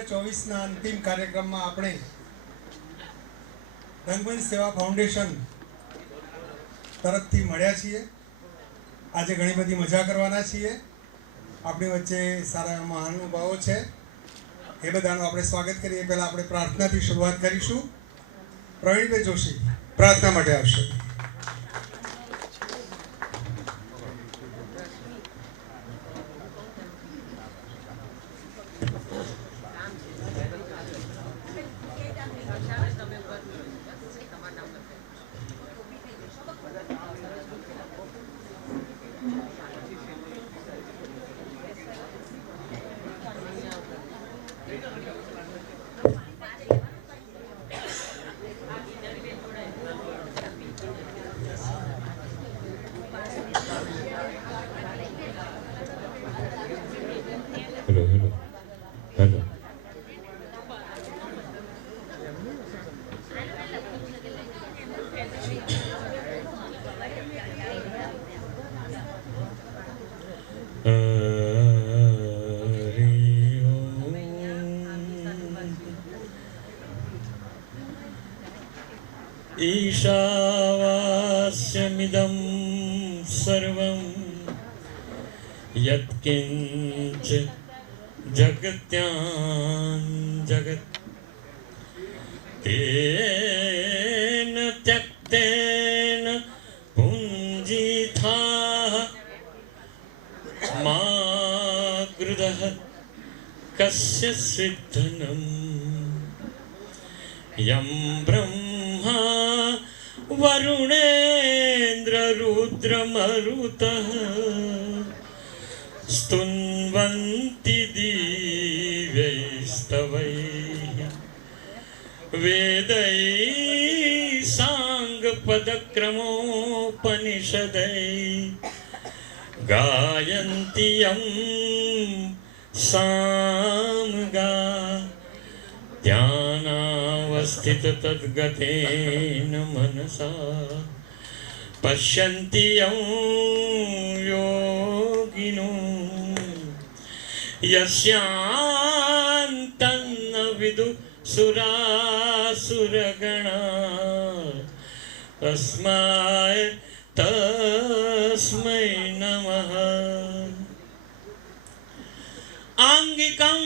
2024ના અંતિમ કાર્યક્રમમાં આપણે રંગમંચ સેવા ફાઉન્ડેશન તરફથી મળ્યા છીએ. આજે ઘણી બધી મજા કરવાના છીએ. આપણી વચ્ચે સારા મહાનુભાવો છે, એ બધાનું આપણે સ્વાગત કરીએ. પહેલાં આપણે પ્રાર્થનાથી શરૂઆત કરીશું. પ્રવીણભાઈ જોશી પ્રાર્થના માટે આવશે. હેલો. ईशावास्यमिदं सर्वं यत्किञ्च जगत्यां जगत् तेन त्यक्तेन पुञ्जिथाः मा गृधः कस्य सिद्धनं यं ब्रह्मा वरुणेन्द्ररुद्रमरुतः स्तुन्वन्ति दिव्यैस्तवैः वेदैः साङ्गपदक्रमोपनिषदैः गायन्ति यं सामगा ध्यानावस्थिततद्गतेन मनसा पश्यन्ति यं योगिनो यस्यान्तं न विदुः सुरासुरगणा तस्मै नमः. आङ्गिकं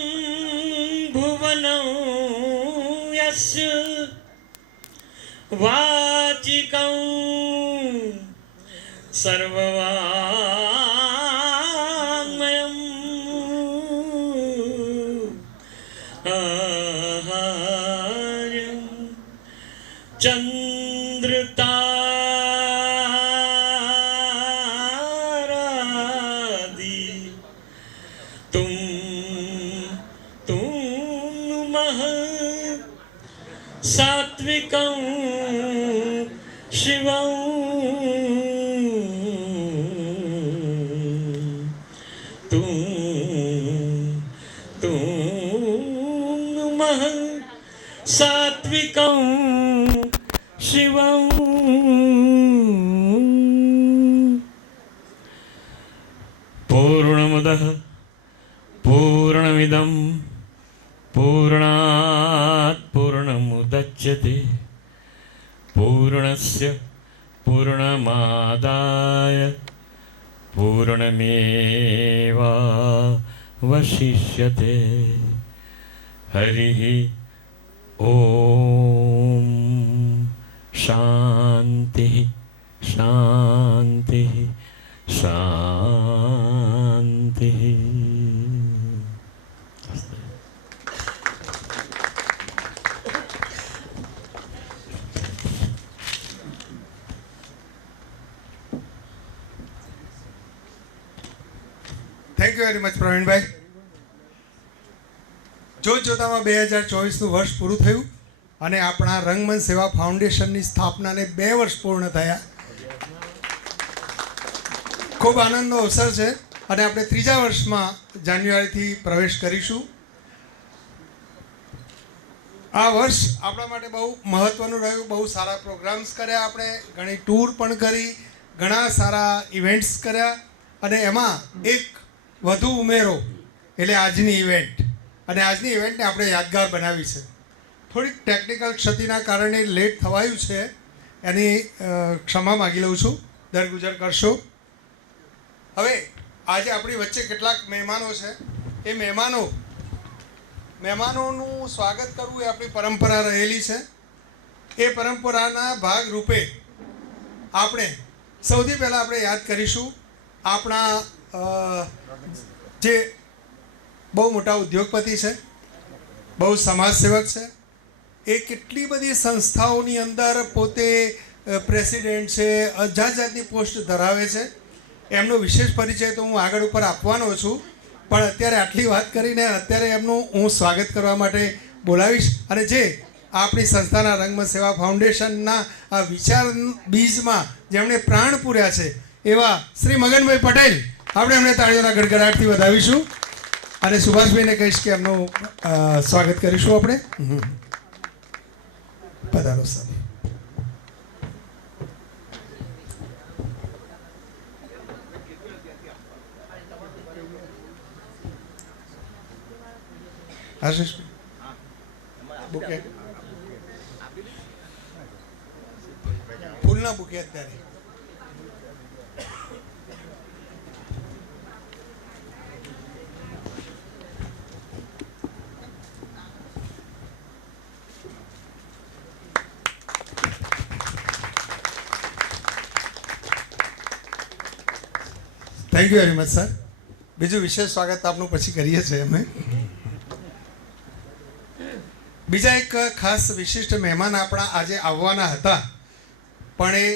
भुवनं यस्य वाचिकं सर्ववाङ्मयम् आहार्यं चन्द्रतारादि तुम नमः. सात्विकं शिवं नमः. सात्विकं शिवं पूर्णमदः पूर्णमिदं पूर्णात् पूर्णमुदच्यते पूर्णस्य पूर्णमादाय पूर्णमेवावशिष्यते. हरिः ॐ. शान्तिः शान्तिः शान्तिः. થેન્ક યુ વેરી મચ પ્રવીણભાઈ. જોતામાં 2024નું વર્ષ પૂરું થયું અને આપણા રંગમંચ સેવા ફાઉન્ડેશનની સ્થાપનાને 2 વર્ષ પૂર્ણ થયા. ખૂબ આનંદનો અવસર છે અને આપણે 3જા વર્ષમાં જાન્યુઆરીથી પ્રવેશ કરીશું. આ વર્ષ આપણા માટે બહુ મહત્ત્વનું રહ્યું. બહુ સારા પ્રોગ્રામ્સ કર્યા આપણે, ઘણી ટૂર પણ કરી, ઘણા સારા ઇવેન્ટ્સ કર્યા અને એમાં એક વધુ ઉમેરો એટલે આજની ઇવેન્ટ અને આજની ઇવેન્ટને આપણે યાદગાર બનાવી છે. થોડીક ટેકનિકલ ક્ષતિના કારણે લેટ થવાયું છે, એની ક્ષમા માગી લઉં છું, દરગુજર કરશો. હવે આજે આપણી વચ્ચે કેટલાક મહેમાનો છે. એ મહેમાનોનું સ્વાગત કરવું એ આપણી પરંપરા રહેલી છે. એ પરંપરાના ભાગ રૂપે આપણે સૌથી પહેલાં આપણે યાદ કરીશું આપણા જે બહુ મોટા ઉદ્યોગપતિ છે, બહુ સમાજસેવક છે. એ કેટલી બધી સંસ્થાઓની અંદર પોતે પ્રેસિડેન્ટ છે, જાત જાતની પોસ્ટ ધરાવે છે. એમનો વિશેષ પરિચય તો હું આગળ ઉપર આપવાનો છું, પણ અત્યારે આટલી વાત કરીને અત્યારે એમનું હું સ્વાગત કરવા માટે બોલાવીશ. અને જે આપણી સંસ્થાના રંગમંચ સેવા ફાઉન્ડેશનના આ વિચાર બીજમાં જેમણે પ્રાણ પૂર્યા છે એવા શ્રી મગનભાઈ પટેલ, આપણે એમને તાળીઓના ગડગડાટથી વધાવીશું. અને સુભાષભાઈને કહીશ કે એમનું સ્વાગત કરીશું આપણે. પધારો સર. આશીષભાઈ બુકે ફૂલના બુકે અત્યારે thank you very much sir. બીજું વિશેષ સ્વાગત આપનું પછી કરીએ છીએ અમે. બીજા એક ખાસ વિશિષ્ટ મહેમાન આપણા આજે આવવાના હતા, પણ એ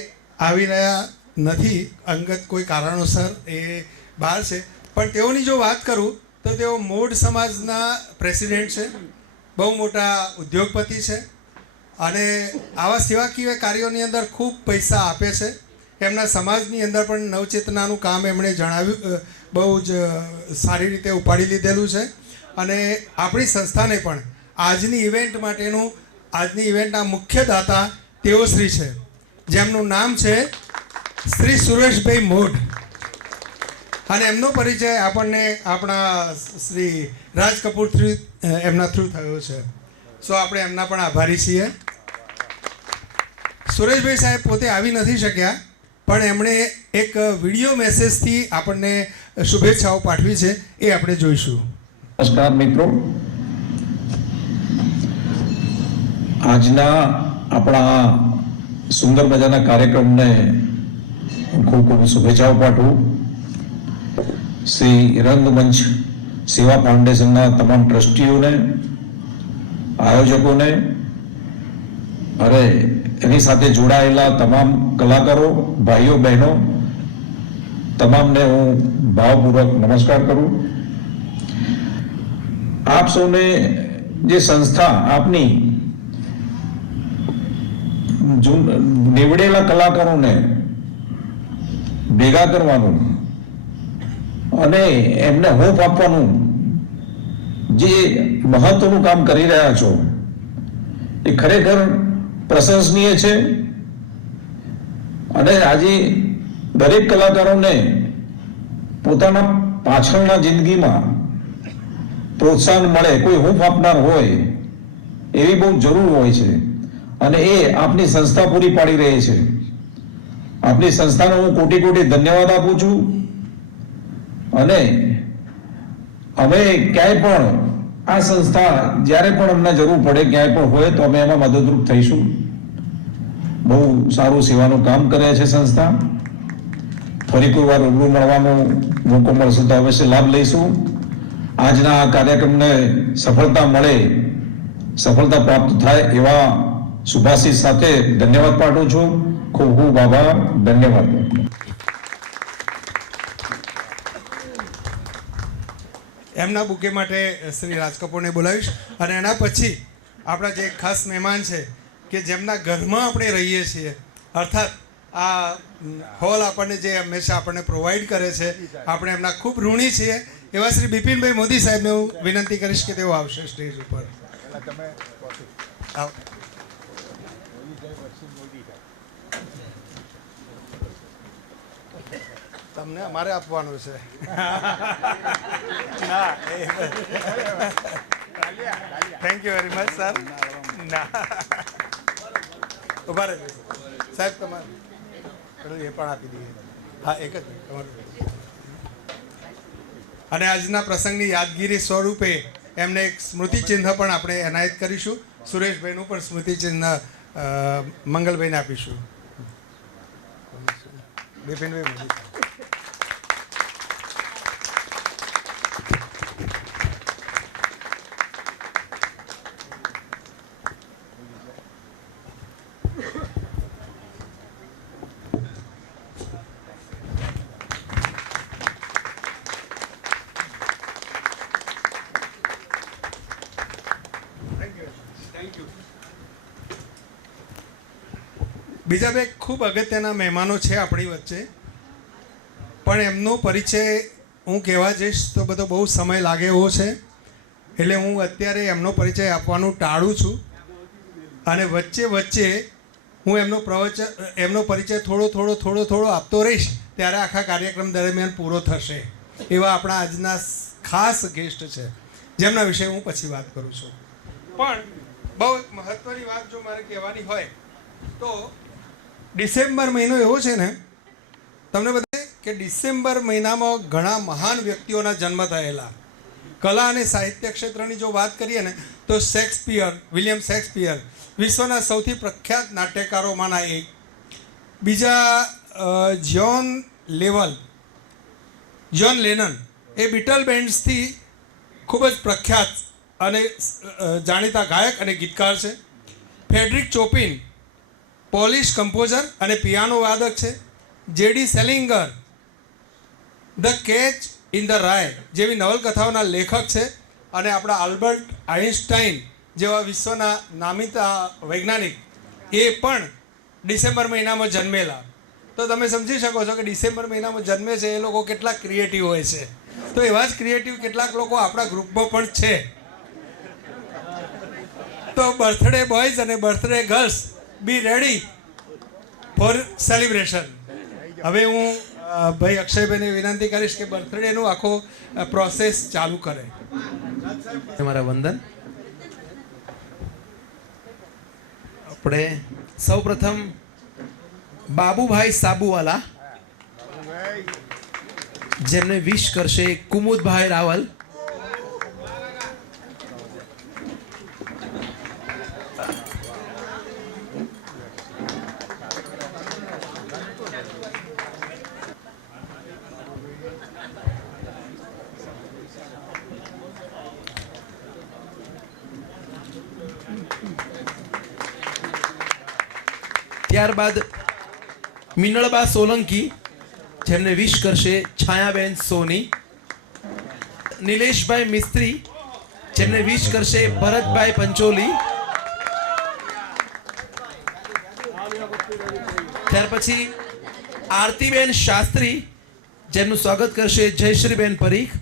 આવી રહ્યા નથી. અંગત કોઈ કારણોસર એ બહાર છે. પણ તેઓની જો વાત કરું તો તેઓ મોડ સમાજના પ્રેસિડેન્ટ છે, બહુ મોટા ઉદ્યોગપતિ છે અને આવા સેવાકીય કાર્યોની અંદર ખૂબ પૈસા આપે છે. એમના સમાજની અંદર પણ નવચેતનાનું કામ એમણે જણાવ્યું, બહુ જ સારી રીતે ઉપાડી લીધેલું છે. અને આપણી સંસ્થાને પણ આજની ઇવેન્ટના મુખ્ય દાતા તેઓ શ્રી છે, જેમનું નામ છે શ્રી સુરેશભાઈ મોઢ. અને એમનો પરિચય આપણને આપણા શ્રી રાજ કપૂર એમના થ્રુ થયો છે. સો આપણે એમના પણ આભારી છીએ. સુરેશભાઈ સાહેબ પોતે આવી નથી શક્યા, પણ એમણે એક વિડીયો મેસેજથી આપણને શુભેચ્છાઓ પાઠવી છે, એ આપણે જોઈશું. નમસ્કાર મિત્રો, આજના આપણા સુંદર મજાના કાર્યક્રમને ખૂબ ખૂબ શુભેચ્છાઓ પાઠવું. શ્રી રંગમંચ સેવા ફાઉન્ડેશનના તમામ ટ્રસ્ટીઓને, આયોજકોને, અરે એની સાથે જોડાયેલા તમામ કલાકારો, ભાઈઓ બહેનો, તમામને હું ભાવપૂર્વક નમસ્કાર કરું. આપ સૌને જે સંસ્થા આપની નીવડેલા કલાકારોને ભેગા કરવાનું અને એમને હોપ આપવાનું જે મહત્વનું કામ કરી રહ્યા છો, એ ખરેખર પ્રશંસનીય છે. અને આજે દરેક કલાકારોને પોતાના પાછળના જિંદગીમાં પ્રોત્સાહન મળે, કોઈ હૂંફ આપનાર હોય એવી બહુ જરૂર હોય છે. અને એ આપની સંસ્થા પૂરી પાડી રહી છે. આપની સંસ્થાનો હું કોટી કોટી ધન્યવાદ આપું છું. અને અમે ક્યાંય પણ આ સંસ્થા જ્યારે પણ અમને જરૂર પડે, ક્યાંય પણ હોય તો અમે એમાં મદદરૂપ થઈશું. બહુ સારું સેવાનું કામ કરે છે સંસ્થા. ફરી કોઈ વાર રૂબરૂ મળવાનો મોકો મળશે તો અવશ્ય લાભ લઈશું. આજના આ કાર્યક્રમને સફળતા મળે, સફળતા પ્રાપ્ત થાય એવા શુભાશીષ સાથે ધન્યવાદ પાઠવું છું. ખૂબ ખૂબ આભાર. ધન્યવાદ. એમના બુકે માટે શ્રી રાજ કપૂરને બોલાવીશ. અને એના પછી આપણા જે ખાસ મહેમાન છે કે જેમના ઘરમાં આપણે રહીએ છીએ, અર્થાત આ હોલ આપણને જે હંમેશા આપણને પ્રોવાઈડ કરે છે, આપણે એમના ખૂબ ઋણી છીએ એવા શ્રી બિપિનભાઈ મોદી સાહેબને હું વિનંતી કરીશ કે તેઓ આવશે સ્ટેજ ઉપર. તમને અમારે આપવાનું છે. ના thank you very much sir. ના ઉભા રહેજો સાહેબ, તમારે પેલું એ પણ આપી દઈએ. હા, એક જ તમારું. અને આજના પ્રસંગની યાદગીરી સ્વરૂપે એમને એક સ્મૃતિ ચિહ્ન પણ આપણે એનાયત કરીશું. સુરેશભાઈનું પણ સ્મૃતિ ચિહ્ન મંગલભાઈને આપીશું. બિપિનભાઈ મોદી. બીજા બે ખૂબ અગત્યના મહેમાનો છે આપણી વચ્ચે, પણ એમનો પરિચય હું કહેવા જઈશ તો બધો બહુ સમય લાગે એવો છે, એટલે હું અત્યારે એમનો પરિચય આપવાનું ટાળું છું. અને વચ્ચે હું એમનો પરિચય થોડો આપતો રહીશ, ત્યારે આખા કાર્યક્રમ દરમિયાન પૂરો થશે. એવા આપણા આજના ખાસ ગેસ્ટ છે, જેમના વિશે હું પછી વાત કરું છું. પણ બહુ મહત્વની વાત જો મારે કહેવાની હોય તો ડિસેમ્બર મહિનો એવો છે ને, તમને બતાવે કે ડિસેમ્બર મહિનામાં ઘણા મહાન વ્યક્તિઓના જન્મ થયેલા. કલા અને સાહિત્ય ક્ષેત્રની જો વાત કરીએ ને તો વિલિયમ શેક્સપિયર વિશ્વના સૌથી પ્રખ્યાત નાટ્યકારોમાંના એક. બીજા જ્હોન લેનન એ બીટલ બેન્ડ્સથી ખૂબ જ પ્રખ્યાત અને જાણીતા ગાયક અને ગીતકાર છે. Frederick Chopin Polish composer and piano વાદક છે. J D Salinger the catch in the rye જેવી નવલકથાઓના લેખક છે. અને આપણા આલ્બર્ટ આઇન્સ્ટાઈન જેવા વિશ્વના નામીતા વૈજ્ઞાનિક એ પણ ડિસેમ્બર મહિનામાં જન્મેલા. તો તમે સમજી શકો છો કે ડિસેમ્બર મહિનામાં જન્મે છે એ લોકો કેટલા ક્રિએટિવ હોય છે. તો એવા જ ક્રિએટિવ કેટલાક લોકો આપણા ગ્રુપમાં પણ છે. તો બર્થડે બોયઝ અને birthday girls be ready for celebration. હવે હું ભાઈ અક્ષયભાઈને વિનંતી કરીશ કે બર્થડેનું આખો પ્રોસેસ ચાલુ કરે. તમારા વંદન. આપણે સૌપ્રથમ બાબુભાઈ સાબુવાલા, જેમને વિશ કરશે કુમુદભાઈ રાવલ. ત્યારબાદ મિનળબા સોલંકી, જેમને વિશ કરશે છાયાબેન સોની. નિલેશભાઈ મિસ્ત્રી, જેમને વિશ કરશે ભરતભાઈ પંચોલી. ત્યાર પછી આરતીબેન શાસ્ત્રી, જેમનું સ્વાગત કરશે જયશ્રીબેન પરીખ.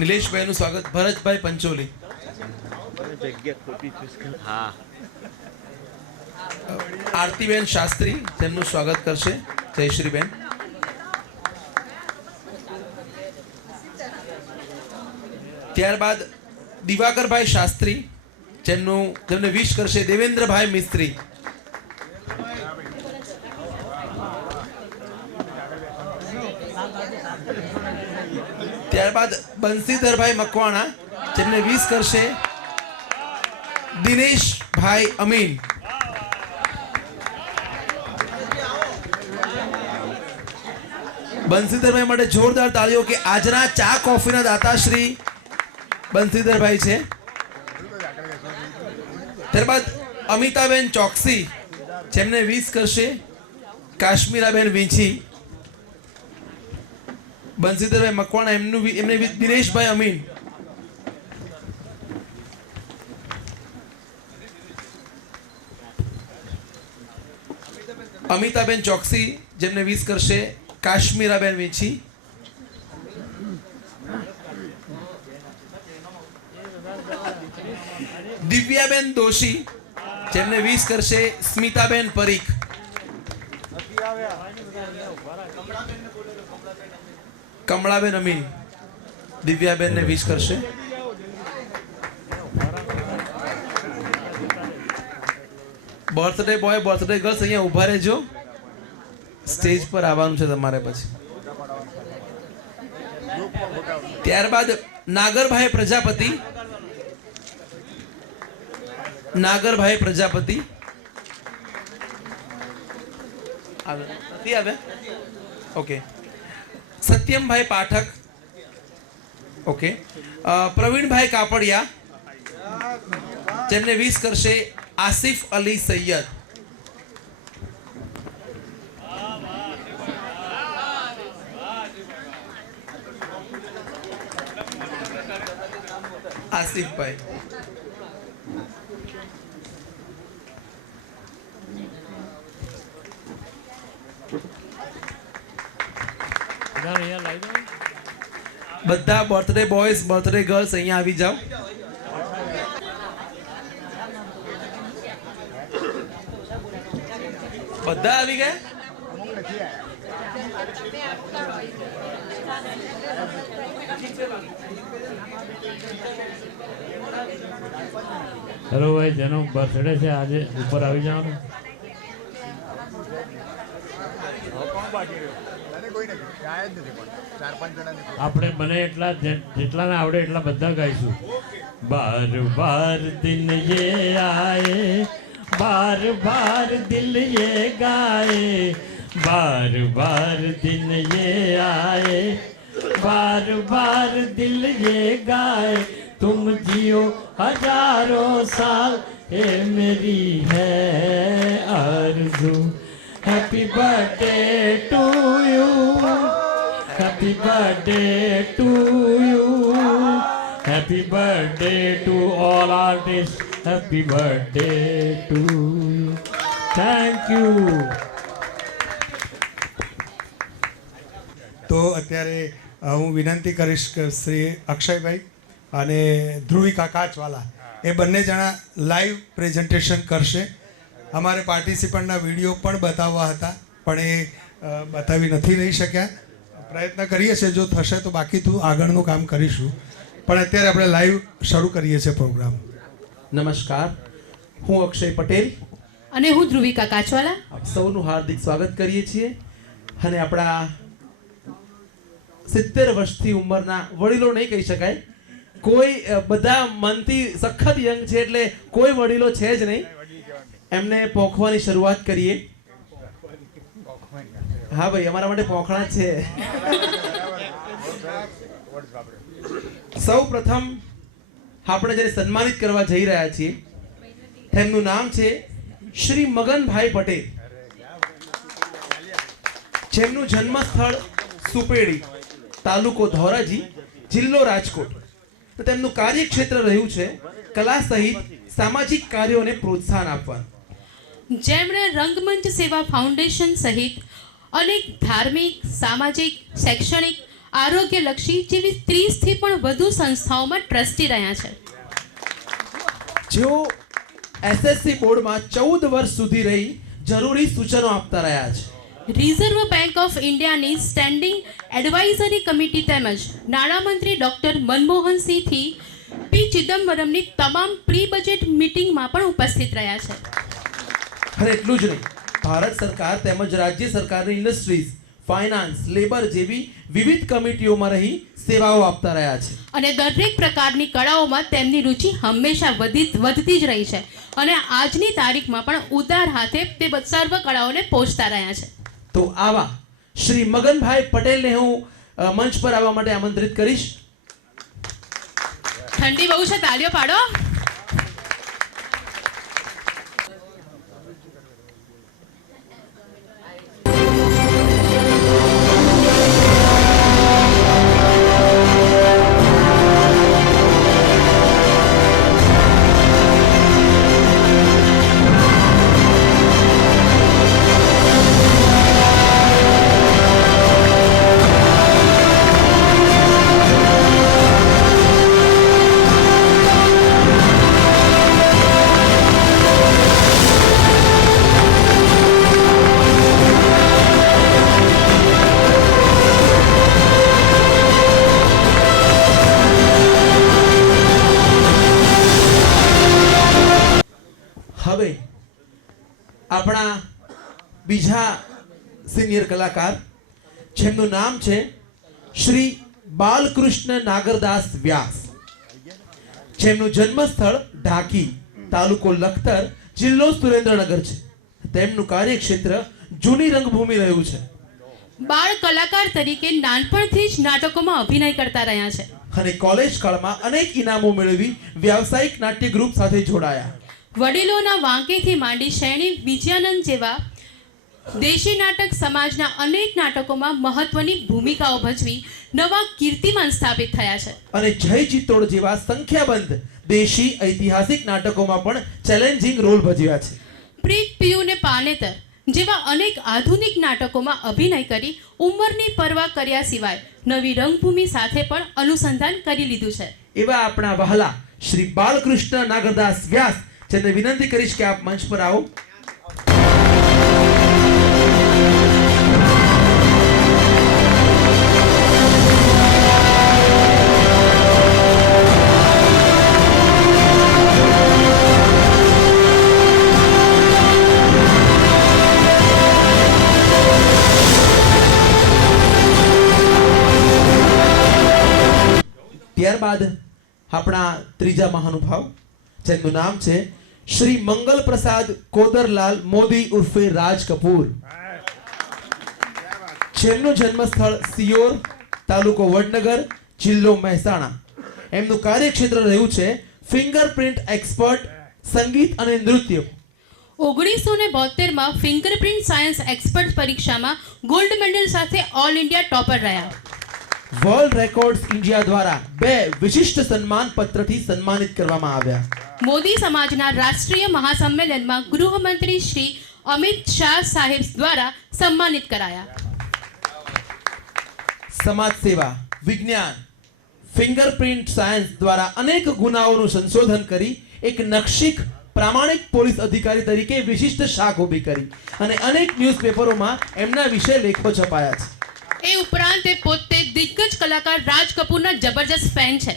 નિલેશભાઈનું સ્વાગત ભરતભાઈ પંચોલી. આરતીબેન શાસ્ત્રી, તેમનું સ્વાગત કરશે જયશ્રીબેન. ત્યારબાદ દિવાકરભાઈ શાસ્ત્રી, જેમને વિશ કરશે દેવેન્દ્રભાઈ મિસ્ત્રી. ત્યારબાદ બંસીધરભાઈ મકવાણા, જેમને વિશ કરશે દિનેશભાઈ અમીન. બંસીધરભાઈ માટે જોરદાર તાળીઓ કે આજના ચા કોફીના દાતાશ્રી બંસીધરભાઈ છે. ત્યારબાદ અમિતાબેન ચોકસી, જેમને વિશ કરશે કાશ્મીરાબેન વીંછી. બંસીધરભાઈ મકવાણા, એમને દિનેશભાઈ અમીન. અમિતાબેન ચોકસી, જેમને વિશ કરશે કાશ્મીરાબેન વીંછી. દિવ્યાબેન દોશી, જેમને વિશ કરશે સ્મિતાબેન પરીખ. કમળાબેન અમીન. દિવ્યાબેનને વિશ કરશે. બર્થડે બોય બર્થડે ગર્લ્સ અહીંયા ઊભા રહેજો. સ્ટેજ પર આવવાનું છે તમારે પછી. ત્યારબાદ નાગરભાઈ પ્રજાપતિ. નાગરભાઈ પ્રજાપતિ નથી આવ્યા? ઓકે. સત્યમભાઈ પાઠક. ઓકે. પ્રવીણભાઈ કાપડિયા, જેમને વિશ કરશે આસિફ અલી સૈયદ. આસિફભાઈ. બધા બર્થડે બોયઝ બર્થડે ગર્લ્સ અહીંયા આવી જાઓ. બધા આવી ગયા? હેલો ભાઈ, જેનો બર્થડે છે આજે ઉપર આવી જવાનું. આપણે બને એટલા જેટલાને આવડે એટલા બધા ગાઈશું. બાર બાર દિન યે આયે, બાર બાર દિલ યે ગાયે, બાર બાર દિન યે આયે, बार बार दिल ये गाए, तुम जियो हजारों साल, ये मेरी है आरज़ू. Happy birthday to you, happy birthday to you, happy birthday to all artist, happy birthday to you. Thank you. તો અત્યારે હું વિનંતી કરીશ કે શ્રી અક્ષયભાઈ અને ધ્રુવિકા કાચવાલા એ બંને જણા લાઈવ પ્રેઝન્ટેશન કરશે. અમારે પાર્ટિસિપન્ટના વિડીયો પણ બતાવવા હતા પણ એ બતાવી નથી રહી શક્યા. પ્રયત્ન કરીએ છીએ, જો થશે તો બાકી તું આગળનું કામ કરીશું, પણ અત્યારે આપણે લાઈવ શરૂ કરીએ છીએ પ્રોગ્રામ. નમસ્કાર, હું અક્ષય પટેલ અને હું ધ્રુવિકા કાચવાલા. આપ સૌનું હાર્દિક સ્વાગત કરીએ છીએ. અને આપણા 70 વર્ષથી ઉંમરના વડીલો નહીં કહી શકાય, કોઈ બધા મનથી સખત યંગ છે એટલે કોઈ વડીલો છે જ નહીં. એમને પોખવાની શરૂઆત કરીએ. હા ભાઈ, અમારા માટે પોખણા છે. સૌ પ્રથમ આપણે જેને સન્માનિત કરવા જઈ રહ્યા છીએ તેમનું નામ છે શ્રી મગનભાઈ પટેલ, જેમનું જન્મસ્થળ સુપેડી, તાલુકો ધોરાજી, જિલ્લો રાજકોટ. તો તેમનું કાર્યક્ષેત્ર રહ્યું છે કલા સહિત સામાજિક કાર્યોને પ્રોત્સાહન આપવાનું. જેમણે રંગમંચ સેવા ફાઉન્ડેશન સહિત અનેક ધાર્મિક, સામાજિક, શૈક્ષણિક, આરોગ્યલક્ષી જેવી 30 થી પણ વધુ સંસ્થાઓમાં ટ્રસ્ટી રહ્યા છે. જેઓ એસએસસી બોર્ડમાં 14 વર્ષ સુધી રહી જરૂરી સૂચનો આપતા રહ્યા છે. રિઝર્વ બેંક ઓફ ઇન્ડિયાની સ્ટેન્ડિંગ એડવાઇઝરી કમિટી તેમજ નાણામંત્રી ડોક્ટર મનમોહનસિંહથી પી ચિદમ્બરમની તમામ પ્રી બજેટ મીટિંગમાં પણ ઉપસ્થિત રહ્યા છે. અને એટલું જ નહીં, ભારત સરકાર તેમજ રાજ્ય સરકારની ઇન્ડસ્ટ્રીઝ, ફાઇનાન્સ, લેબર જેવી વિવિધ કમિટીઓમાં રહી સેવાઓ આપતા રહ્યા છે. અને દરેક પ્રકારની કળાઓમાં તેમની રુચિ હંમેશા વધતી જ રહી છે અને આજની તારીખમાં પણ ઉદાર હાથે તે સર્વ કળાઓને પોષતા રહ્યા છે. તો આવા શ્રી મગનભાઈ પટેલને હું મંચ પર આવવા માટે આમંત્રિત કરીશ. ઠંડી બહુ છે, તાળીઓ પાડો. હવે આપણા બીજા સિનિયર કલાકાર જેમનું નામ છે શ્રી બાલકૃષ્ણ નાગરદાસ વ્યાસ, જેમનું જન્મસ્થળ ઢાકી, તાલુકો લખતર, જિલ્લો સુરેન્દ્રનગર છે. તેમનું કાર્યક્ષેત્ર જૂની રંગભૂમિ રહ્યું છે બાળ કલાકાર તરીકે નાનપણથી જ નાટકોમાં અભિનય કરતા રહ્યા છે અને કોલેજ કાળમાં અનેક ઇનામો મેળવી વ્યાવસાયિક નાટ્ય ગ્રુપ સાથે જોડાયા. વડીલોના વાંકેથી માંડી શેણી વિજયાનંદ જેવા દેશી નાટક સમાજના અનેક નાટકોમાં મહત્વની ભૂમિકાઓ ભજવી નવા કીર્તિમાન સ્થાપિત થયા છે અને જય ચિત્તોડ જેવા સંખ્યાબંધ દેશી ઐતિહાસિક નાટકોમાં પણ ચેલેન્જિંગ રોલ ભજવ્યા છે. પ્રીત પિયુને પાનેતર જેવા અનેક આધુનિક નાટકોમાં અભિનય કરી ઉંમરની પરવા કર્યા સિવાય નવી રંગભૂમિ સાથે પણ અનુસંધાન કરી લીધું છે. એવા આપણા વહાલા શ્રી બાલકૃષ્ણ નાગરદાસ વ્યાસ, જેને વિનંતી કરીશ કે આપ મંચ પર આવો. ત્યારબાદ આપણા ત્રીજા મહાનુભાવ, જેમનું નામ છે શ્રી મંગલ પ્રસાદ કોદરલાલ મોદી ઉર્ફે રાજ કપૂર, જેમનું જન્મસ્થળ સિયોર, તાલુકો વડનગર, જિલ્લો મહેસાણા. એમનું કાર્યક્ષેત્ર રહ્યું છે ફિંગરપ્રિન્ટ એક્સપર્ટ, સંગીત અને નૃત્ય. 1972માં ફિંગરપ્રિન્ટ સાયન્સ એક્સપર્ટ પરીક્ષામાં ગોલ્ડ મેડલ સાથે ઓલ ઇન્ડિયા ટોપર રહ્યા. વર્લ્ડ રેકોર્ડ્સ ઇન્ડિયા દ્વારા 2 વિશિષ્ટ સન્માન પત્રથી સન્માનિત કરવામાં આવ્યા. મોદી સમાજના રાષ્ટ્રીય મહાસંમેલનમાં ગૃહમંત્રી શ્રી અમિત શાહ સાહેબ દ્વારા સન્માનિત કરાયા. સમાજ સેવા, વિજ્ઞાન, ફિંગરપ્રિન્ટ સાયન્સ દ્વારા અનેક ગુનાઓનું સંશોધન કરી એક નક્ષીક પ્રામાણિક પોલીસ અધિકારી તરીકે વિશિષ્ટ શાખ ઊભી કરી અને અનેક ન્યૂઝપેપરોમાં એમના વિશે લેખો છપાયા છે. એ ઉપરાંત તે પોતે દિગ્ગજ કલાકાર રાજ કપૂરના જબરજસ્ત ફેન છે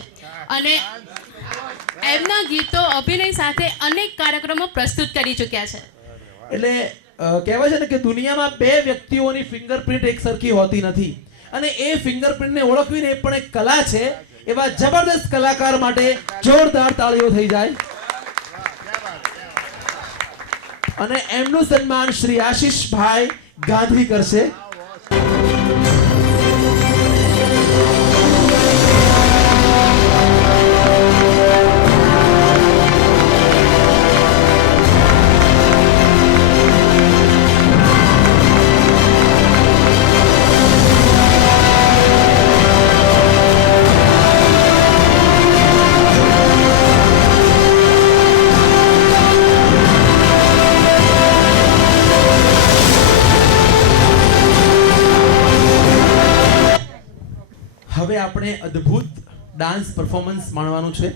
અને એમના ગીતો અભિનય સાથે અનેક કાર્યક્રમો પ્રસ્તુત કરી ચૂક્યા છે. એટલે કહેવાય છે ને કે દુનિયામાં 2 વ્યક્તિઓની ફિંગરપ્રિન્ટ એક સરખી હોતી નથી અને એ ફિંગરપ્રિન્ટને ઓળખવીને એ પણ એક કલા છે. એવા જબરદસ્ત કલાકાર માટે જોરદાર તાળીઓ થઈ જાય. અને એમનું સન્માન શ્રી આશીષભાઈ ગાંધી કરશે. હવે આપણે અદ્ભુત ડાન્સ પરફોર્મન્સ માણવાનું છે.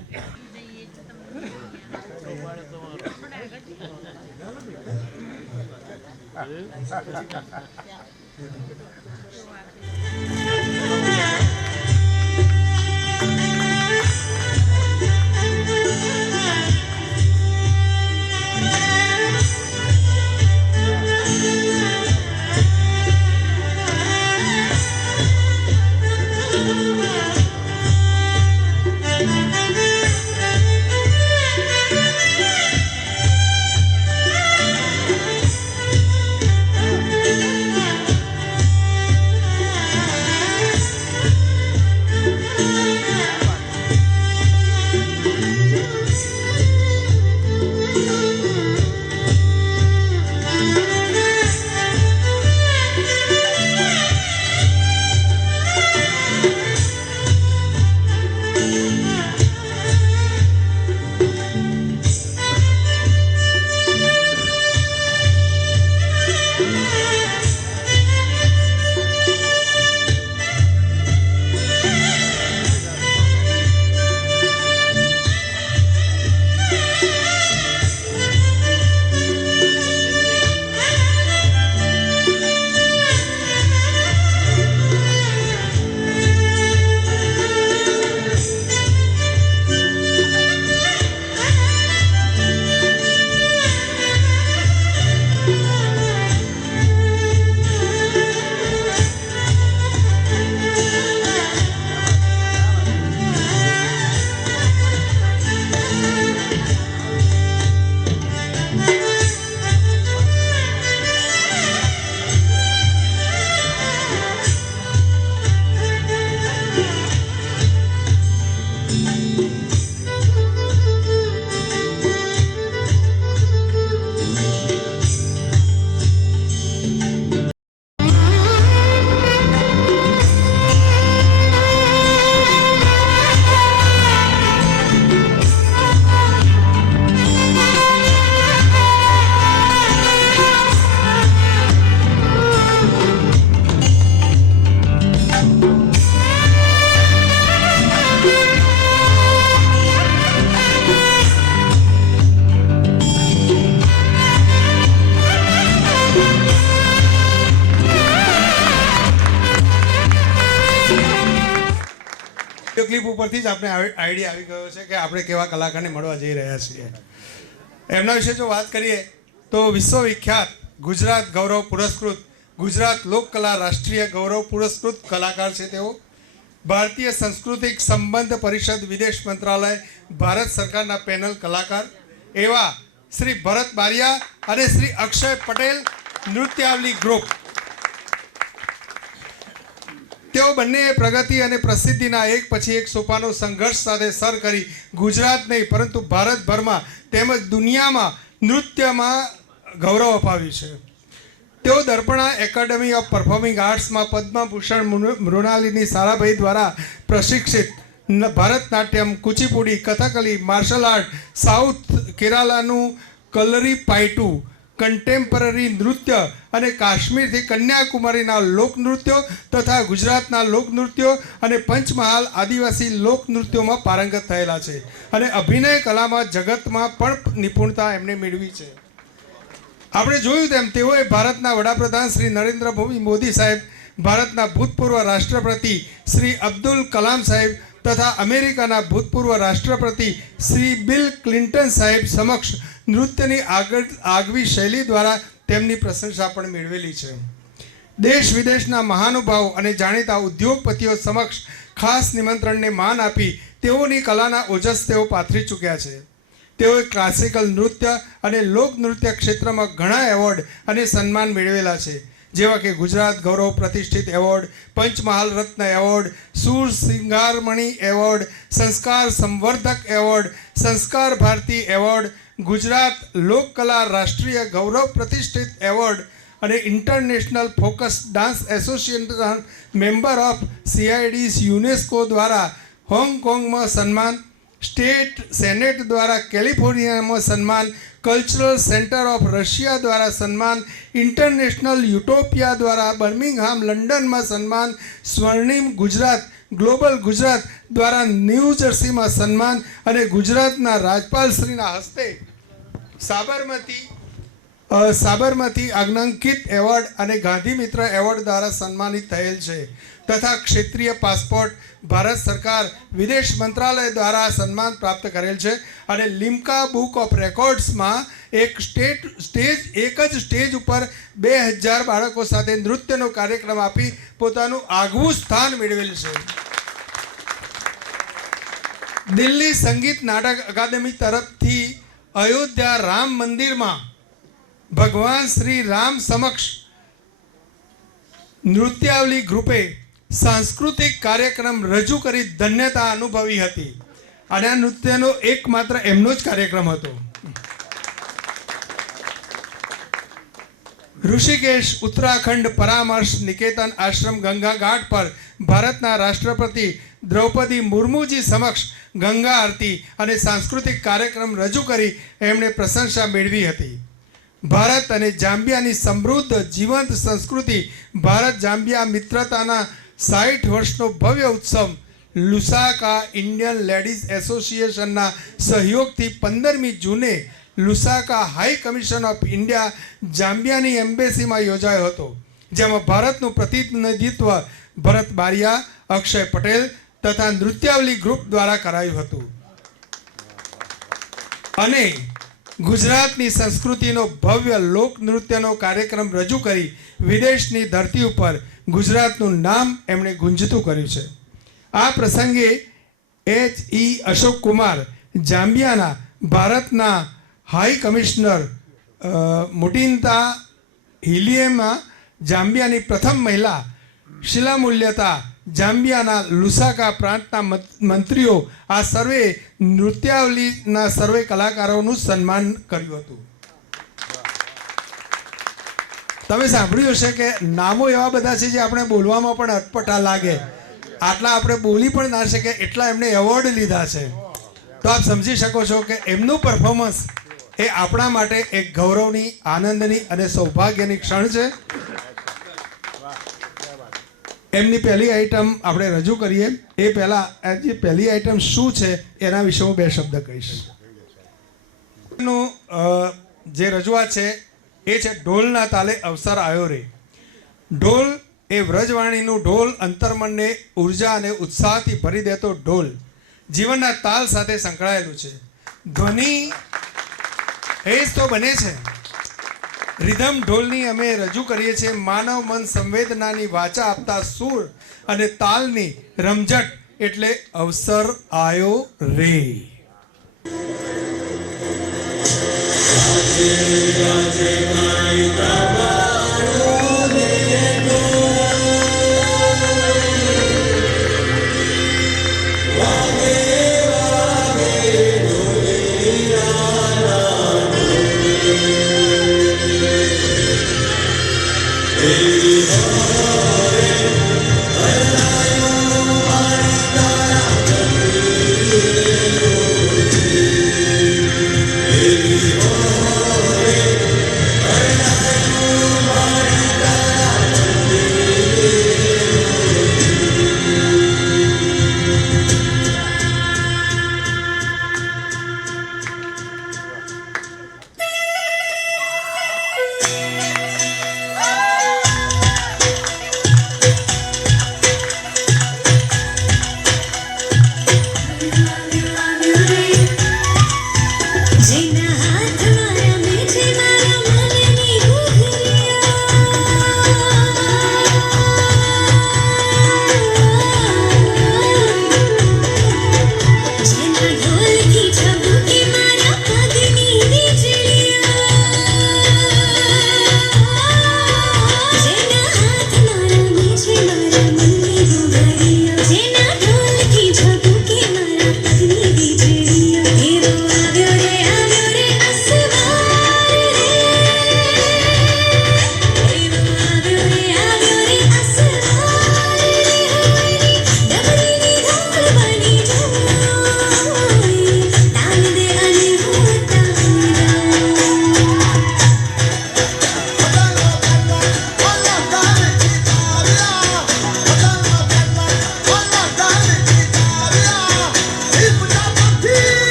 ક્લિપ ઉપરથી જ આપણે આઈડિયા આવી ગયો છે કે આપણે કેવા કલાકારને મળવા જઈ રહ્યા છીએ. એમના વિશે જો વાત કરીએ તો વિશ્વવિખ્યાત ગુજરાત ગૌરવ પુરસ્કૃત, ગુજરાત લોકકલા રાષ્ટ્રીય ગૌરવ પુરસ્કૃત કલાકાર છે તેઓ. ભારતીય સાંસ્કૃતિક સંબંધ પરિષદ, વિદેશ મંત્રાલય, ભારત સરકારના પેનલ કલાકાર એવા શ્રી ભરત બારિયા અને શ્રી અક્ષય પટેલ નૃત્યાવલી ગ્રુપ. તેઓ બંને પ્રગતિ અને પ્રસિદ્ધિના એક પછી એક સોપાનો સંઘર્ષ સાથે સર કરી ગુજરાત નહીં પરંતુ ભારતભરમાં તેમજ દુનિયામાં નૃત્યમાં ગૌરવ અપાવ્યું છે. તેઓ દર્પણા એકેડમી ઓફ પરફોર્મિંગ આર્ટ્સમાં પદ્મભૂષણ મૃણાલિની સારાભાઈ દ્વારા પ્રશિક્ષિત Bharatanatyam, Kuchipudi, Kathakali, martial art, south કેરાલાનું કલરી પાયટુ, કન્ટેમ્પરરી નૃત્ય અને કાશ્મીરથી કન્યાકુમારીના લોકનૃત્યો તથા ગુજરાતના લોકનૃત્યો અને પંચમહાલ આદિવાસી લોકનૃત્યોમાં પારંગત થયેલા છે અને અભિનય કલામાં જગતમાં પણ નિપુણતા એમણે મેળવી છે. આપણે જોયું તેમ તેઓએ ભારતના વડાપ્રધાન શ્રી નરેન્દ્ર મોદી સાહેબ, ભારતના ભૂતપૂર્વ રાષ્ટ્રપતિ શ્રી અબ્દુલ કલામ સાહેબ તથા અમેરિકાના ભૂતપૂર્વ રાષ્ટ્રપતિ શ્રી બિલ ક્લિન્ટન સાહેબ સમક્ષ નૃત્યની આગવી શૈલી દ્વારા તેમની પ્રશંસા પણ મેળવેલી છે. દેશ વિદેશના મહાનુભાવો અને જાણીતા ઉદ્યોગપતિઓ સમક્ષ ખાસ નિમંત્રણને માન આપી તેઓની કલાના ઓજસ તેઓ પાથરી ચૂક્યા છે. તેઓએ ક્લાસિકલ નૃત્ય અને લોકનૃત્ય ક્ષેત્રમાં ઘણા એવોર્ડ અને સન્માન મેળવેલા છે, જેવા કે ગુજરાત ગૌરવ પ્રતિષ્ઠિત એવોર્ડ, પંચમહાલ રત્ન એવોર્ડ, સુર સિંગારમણી એવોર્ડ, સંસ્કાર સંવર્ધક એવોર્ડ, સંસ્કાર ભારતી એવોર્ડ, ગુજરાત લોકકલા રાષ્ટ્રીય ગૌરવ પ્રતિષ્ઠિત એવોર્ડ અને international focus dance association member of CIDs UNESCO દ્વારા હોંગકોંગમાં સન્માન, સ્ટેટ સેનેટ દ્વારા કેલિફોર્નિયામાં સન્માન, કલ્ચરલ સેન્ટર ઓફ રશિયા દ્વારા સન્માન, ઇન્ટરનેશનલ યુટોપિયા દ્વારા બર્મિંગહામ લંડનમાં સન્માન, સ્વર્ણિમ ગુજરાત ગ્લોબલ ગુજરાત દ્વારા ન્યૂ જર્સીમાં સન્માન અને ગુજરાતના રાજપાલશ્રીના હસ્તે સાબરમતી આજ્ઞાંકિત એવોર્ડ અને ગાંધી મિત્ર એવોર્ડ દ્વારા સન્માનિત થયેલ છે તથા ક્ષેત્રીય પાસપોર્ટ ભારત સરકાર વિદેશ મંત્રાલય દ્વારા સન્માન પ્રાપ્ત કરેલ છે અને લિમ્કા બુક ઓફ રેકોર્ડ્સમાં એક જ સ્ટેજ ઉપર 2000 બાળકો સાથે નૃત્યનો કાર્યક્રમ આપી પોતાનું આગવું સ્થાન મેળવેલ છે. દિલ્હી સંગીત નાટક અકાદમી તરફથી અયોધ્યા રામ મંદિરમાં ભગવાન શ્રી રામ સમક્ષ નૃત્યાવલી ગ્રુપે સાંસ્કૃતિક કાર્યક્રમ રજૂ કરી ધન્યતા અનુભવી હતી અને આ નૃત્યનો એકમાત્ર એમનો જ કાર્યક્રમ હતો. ઋષિકેશ ઉત્તરાખંડ પરામર્શ નિકેતન આશ્રમ ગંગા ઘાટ પર ભારતના રાષ્ટ્રપતિ દ્રૌપદી મુર્મુજી સમક્ષ ગંગા આરતી અને સાંસ્કૃતિક કાર્યક્રમ રજૂ કરી એમણે પ્રશંસા મેળવી હતી. ભારત અને જામ્બિયાની સમૃદ્ધ જીવંત સંસ્કૃતિ, ભારત જામ્બિયા મિત્રતાના 60 વર્ષનો ભવ્ય ઉત્સવ લુસાકા ઇન્ડિયન લેડીઝ એસોસિએશનના સહયોગથી 15મી જૂને લુસાકા હાઈ કમિશન ઓફ ઇન્ડિયા જામ્બિયાની એમ્બેસીમાં યોજાયો હતો, જેમાં ભારતનું પ્રતિનિધિત્વ ભરત બારિયા, અક્ષય પટેલ તથા નૃત્યાવલી ગ્રુપ દ્વારા કરાયું હતું અને ગુજરાતની સંસ્કૃતિનો ભવ્ય લોકનૃત્યનો કાર્યક્રમ રજૂ કરી વિદેશની ધરતી ઉપર ગુજરાતનું નામ એમણે ગુંજતું કર્યું છે. આ પ્રસંગે H.E. અશોક કુમાર, જામ્બિયાના ભારતના હાઈ કમિશનર, મુટિન્તા હિલિએમાં જામ્બિયાની પ્રથમ મહિલા, શિલામૂલ્યતા જામ્બિયાના લુસાકા પ્રાંતના મંત્રીઓ આ સર્વે નૃત્યાવલીના સર્વે કલાકારોનું સન્માન કર્યું હતું. તમે સાંભળ્યું હશે કે નામો એવા બધા છે જે આપણે બોલવામાં પણ અટપટા લાગે, આટલા આપણે બોલી પણ ના શકે એટલા એમને એવોર્ડ લીધા છે. તો આપ સમજી શકો છો કે એમનું પરફોર્મન્સ એ આપણા માટે એક ગૌરવની, આનંદની અને સૌભાગ્યની ક્ષણ છે. એમની પહેલી આઈટમ આપણે રજૂ કરીએ એ પહેલાં જે પહેલી આઈટમ શું છે એના વિશે હું 2 શબ્દ કહીશ. એમનું જે રજૂઆત છે એ છે ઢોલના તાલે અવસર આવ્યો રે. ઢોલ એ વ્રજવાણીનું ઢોલ, અંતર્મનને ઉર્જા અને ઉત્સાહથી ભરી દેતો ઢોલ, જીવનના તાલ સાથે સંકળાયેલું છે. ધ્વનિ એ જ તો બને છે. રિધમ ઢોલની અમે રજૂ કરીએ છીએ માનવ મન સંવેદનાની વાચા આપતા સૂર અને તાલની રમઝટ એટલે અવસર આયો રે.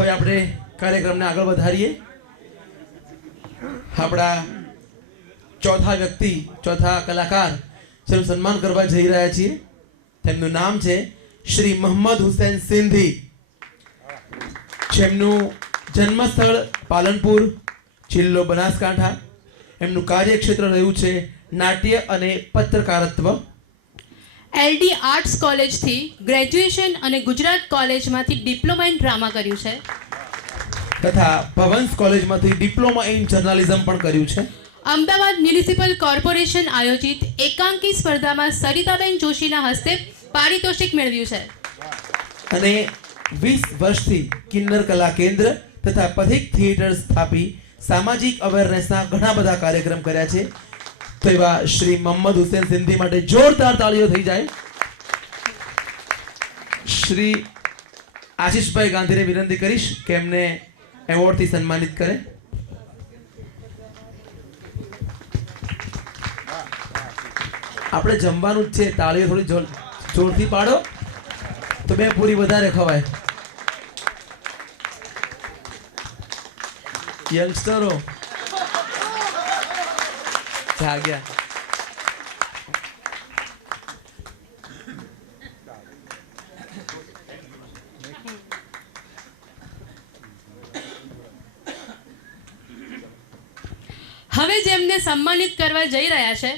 હવે આપણે કાર્યક્રમને આગળ વધારીએ. આપણા ચોથા વ્યક્તિ, ચોથા કલાકાર જેનું સન્માન કરવા જઈ રહ્યા છીએ, તેમનું નામ છે શ્રી મોહમ્મદ હુસૈન સિંધી, જેમનું જન્મસ્થળ પાલનપુર, જિલ્લો બનાસકાંઠા. એમનું કાર્યક્ષેત્ર રહ્યું છે નાટ્ય અને પત્રકારત્વ. એલડી આર્ટ્સ કોલેજથી ગ્રેજ્યુએશન અને ગુજરાત કોલેજમાંથી ડિપ્લોમા ઇન ડ્રામા કર્યું છે તથા ભવન્સ કોલેજમાંથી ડિપ્લોમા ઇન જર્નાલિઝમ પણ કર્યું છે. અમદાવાદ મ્યુનિસિપલ કોર્પોરેશન આયોજિત એકાંકી સ્પર્ધામાં સરિતાબેન જોશીના હસ્તે પારિતોષિક મેળવ્યું છે અને 20 વર્ષથી કિન્નર કલા કેન્દ્ર તથા પથિક થિયેટર સ્થાપી સામાજિક અવેરનેસના ઘણા બધા કાર્યક્રમ કર્યા છે. તો એવા શ્રી મોહમ્મદ હુસૈન સિંધી માટે જોરદાર તાળીઓ થઈ જાય. શ્રી આશીષભાઈ ગાંધીને વિનંતી કરીશ કે એમને એવોર્ડથી સન્માનિત કરે. આપણે જમવાનું જ છે, તાળીઓ થોડી જોરથી પાડો તો બે પૂરી વધારે ખવાય. યંગસ્ટરો જાગ્યા. હવે જેમને સન્માનિત કરવા જઈ રહ્યા છે,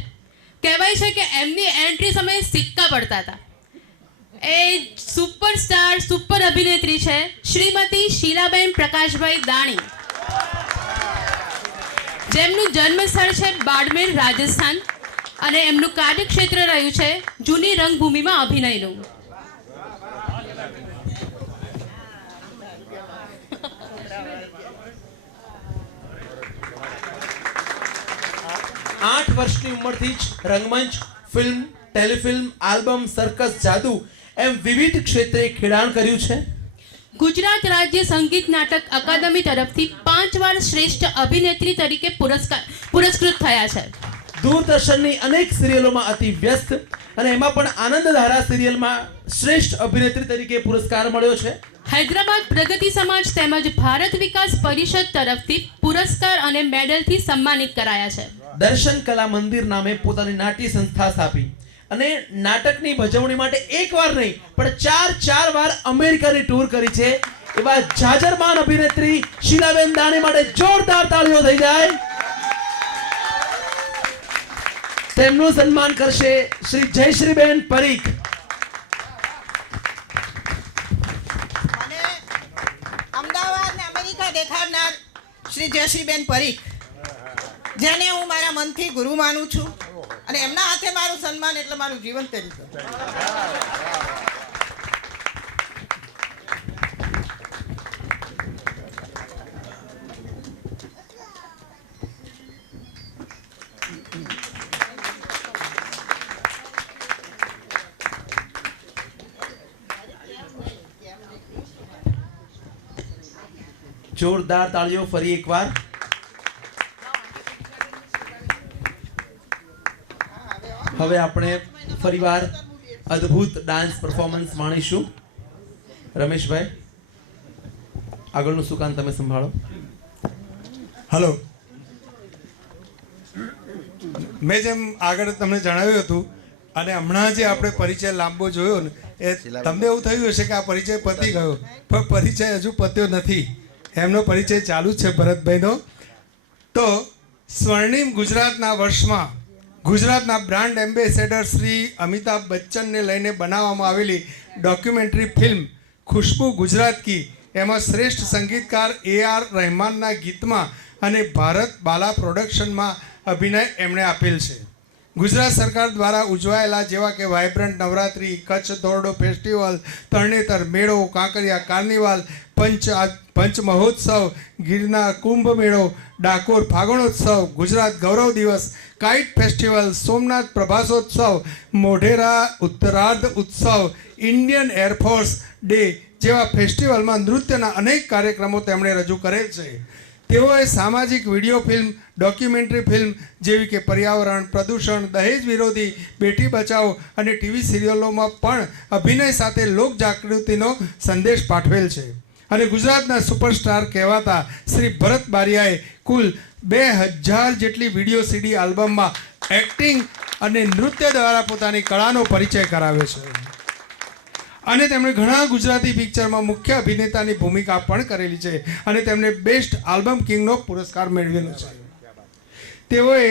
કહેવાય છે કે એમની એન્ટ્રી સમયે સિક્કા પડતા હતા. એ સુપરસ્ટાર સુપર અભિનેત્રી છે શ્રીમતી શીલાબેન પ્રકાશભાઈ દાણી, જેમનું જન્મસ્થળ છે બાડમેર, રાજસ્થાન, અને એમનું કાર્યક્ષેત્ર રહ્યું છે જૂની રંગભૂમિમાં અભિનયનું. આઠ વર્ષની ઉંમરથી જ રંગમંચ, ફિલ્મ, ટેલિફિલ્મ, આલ્બમ, સર્કસ, જાદુ એમ વિવિધ ક્ષેત્રે ખેડાણ કર્યું છે. ગુજરાત રાજ્ય સંગીત નાટક અકાદમી તરફથી 5 વાર શ્રેષ્ઠ અભિનેત્રી તરીકે પુરસ્કૃત થયા છે. દૂરદર્શનની અનેક સિરિયલોમાં અતિ વ્યસ્ત અને એમાં પણ આનંદધારા સિરિયલમાં શ્રેષ્ઠ અભિનેત્રી તરીકે પુરસ્કાર મળ્યો છે. હૈદરાબાદ પ્રગતિ સમાજ તેમજ ભારત વિકાસ પરિષદ તરફથી પુરસ્કાર અને મેડલથી સન્માનિત કરાયા છે. દર્શન કલા મંદિર નામે પોતાની નાટ્ય સંસ્થા સ્થાપી અને નાટકની ભજવણી માટે એક વાર નહીં પણ ચાર વાર અમેરિકાની ટૂર કરી છે. એવા જાજરમાન અભિનેત્રી શીલાબેન દાણી માટે જોરદાર તાળીઓ થઈ જાય. તેમનું સન્માન કરશે શ્રી જયશ્રીબેન પરીખ. અને અમદાવાદ ને અમેરિકા દેખાડનાર શ્રી જયશ્રીબેન પરીખ, જેને હું મારા મનથી ગુરુ માનું છું, અને એમના હાથે મારું સન્માન એટલે મારું જીવન તરીકે. જોરદાર તાળીઓ ફરી એકવાર. હવે આપણે ફરીવાર અદ્ભુત ડાન્સ પરફોર્મન્સ માણીશું. રમેશભાઈ, આગળનું સુકાન તમે સંભાળો. હલો, મેં જેમ આગળ તમને જણાવ્યું હતું અને હમણાં જે આપણે પરિચય લાંબો જોયો ને, એ તમને એવું થયું હશે કે આ પરિચય પતી ગયો, પણ પરિચય હજુ પત્યો નથી. એમનો પરિચય ચાલુ જ છે ભરતભાઈનો. તો સ્વર્ણિમ ગુજરાતના વર્ષમાં ગુજરાતના બ્રાન્ડ એમ્બેસેડર શ્રી અમિતાભ બચ્ચનને લઈને બનાવવામાં આવેલી ડોક્યુમેન્ટરી ફિલ્મ ખુશ્બુ ગુજરાત કી, એમાં શ્રેષ્ઠ સંગીતકાર AR રહેમાનના ગીતમાં અને ભારત બાલા પ્રોડક્શનમાં અભિનય એમણે આપેલ છે. ગુજરાત સરકાર દ્વારા ઉજવાયેલા જેવા કે વાઇબ્રન્ટ નવરાત્રિ, કચ્છ ધોરડો ફેસ્ટિવલ, તરણેતર મેળો, કાંકરિયા કાર્નિવાલ, પંચ મહોત્સવ, ગિરનાર કુંભ મેળો, ડાકોર ફાગણોત્સવ, ગુજરાત ગૌરવ દિવસ, કાઇટ ફેસ્ટિવલ, સોમનાથ પ્રભાસોત્સવ, મોઢેરા ઉત્તરાર્ધ ઉત્સવ, ઇન્ડિયન એરફોર્સ ડે જેવા ફેસ્ટિવલમાં નૃત્યના અનેક કાર્યક્રમો તેમણે રજૂ કરેલ છે. તેઓએ સામાજિક વિડીયો ફિલ્મ, ડોક્યુમેન્ટરી ફિલ્મ જેવી કે પર્યાવરણ, પ્રદૂષણ, દહેજ વિરોધી, બેટી બચાવો અને ટીવી સિરિયલોમાં પણ અભિનય સાથે લોક જાગૃતિનો સંદેશ પાઠવેલ છે. અને ગુજરાતના સુપરસ્ટાર કહેવાતા શ્રી ભરત બારિયાએ કુલ 2000 જેટલી વિડીયો સીડી આલ્બમમાં એક્ટિંગ અને નૃત્ય દ્વારા પોતાની કળાનો પરિચય કરાવ્યો છે અને તેમણે ઘણા ગુજરાતી પિક્ચરમાં મુખ્ય અભિનેતાની ભૂમિકા પણ કરેલી છે અને તેમણે બેસ્ટ આલ્બમ કિંગનો પુરસ્કાર મેળવેલો છે. તેઓએ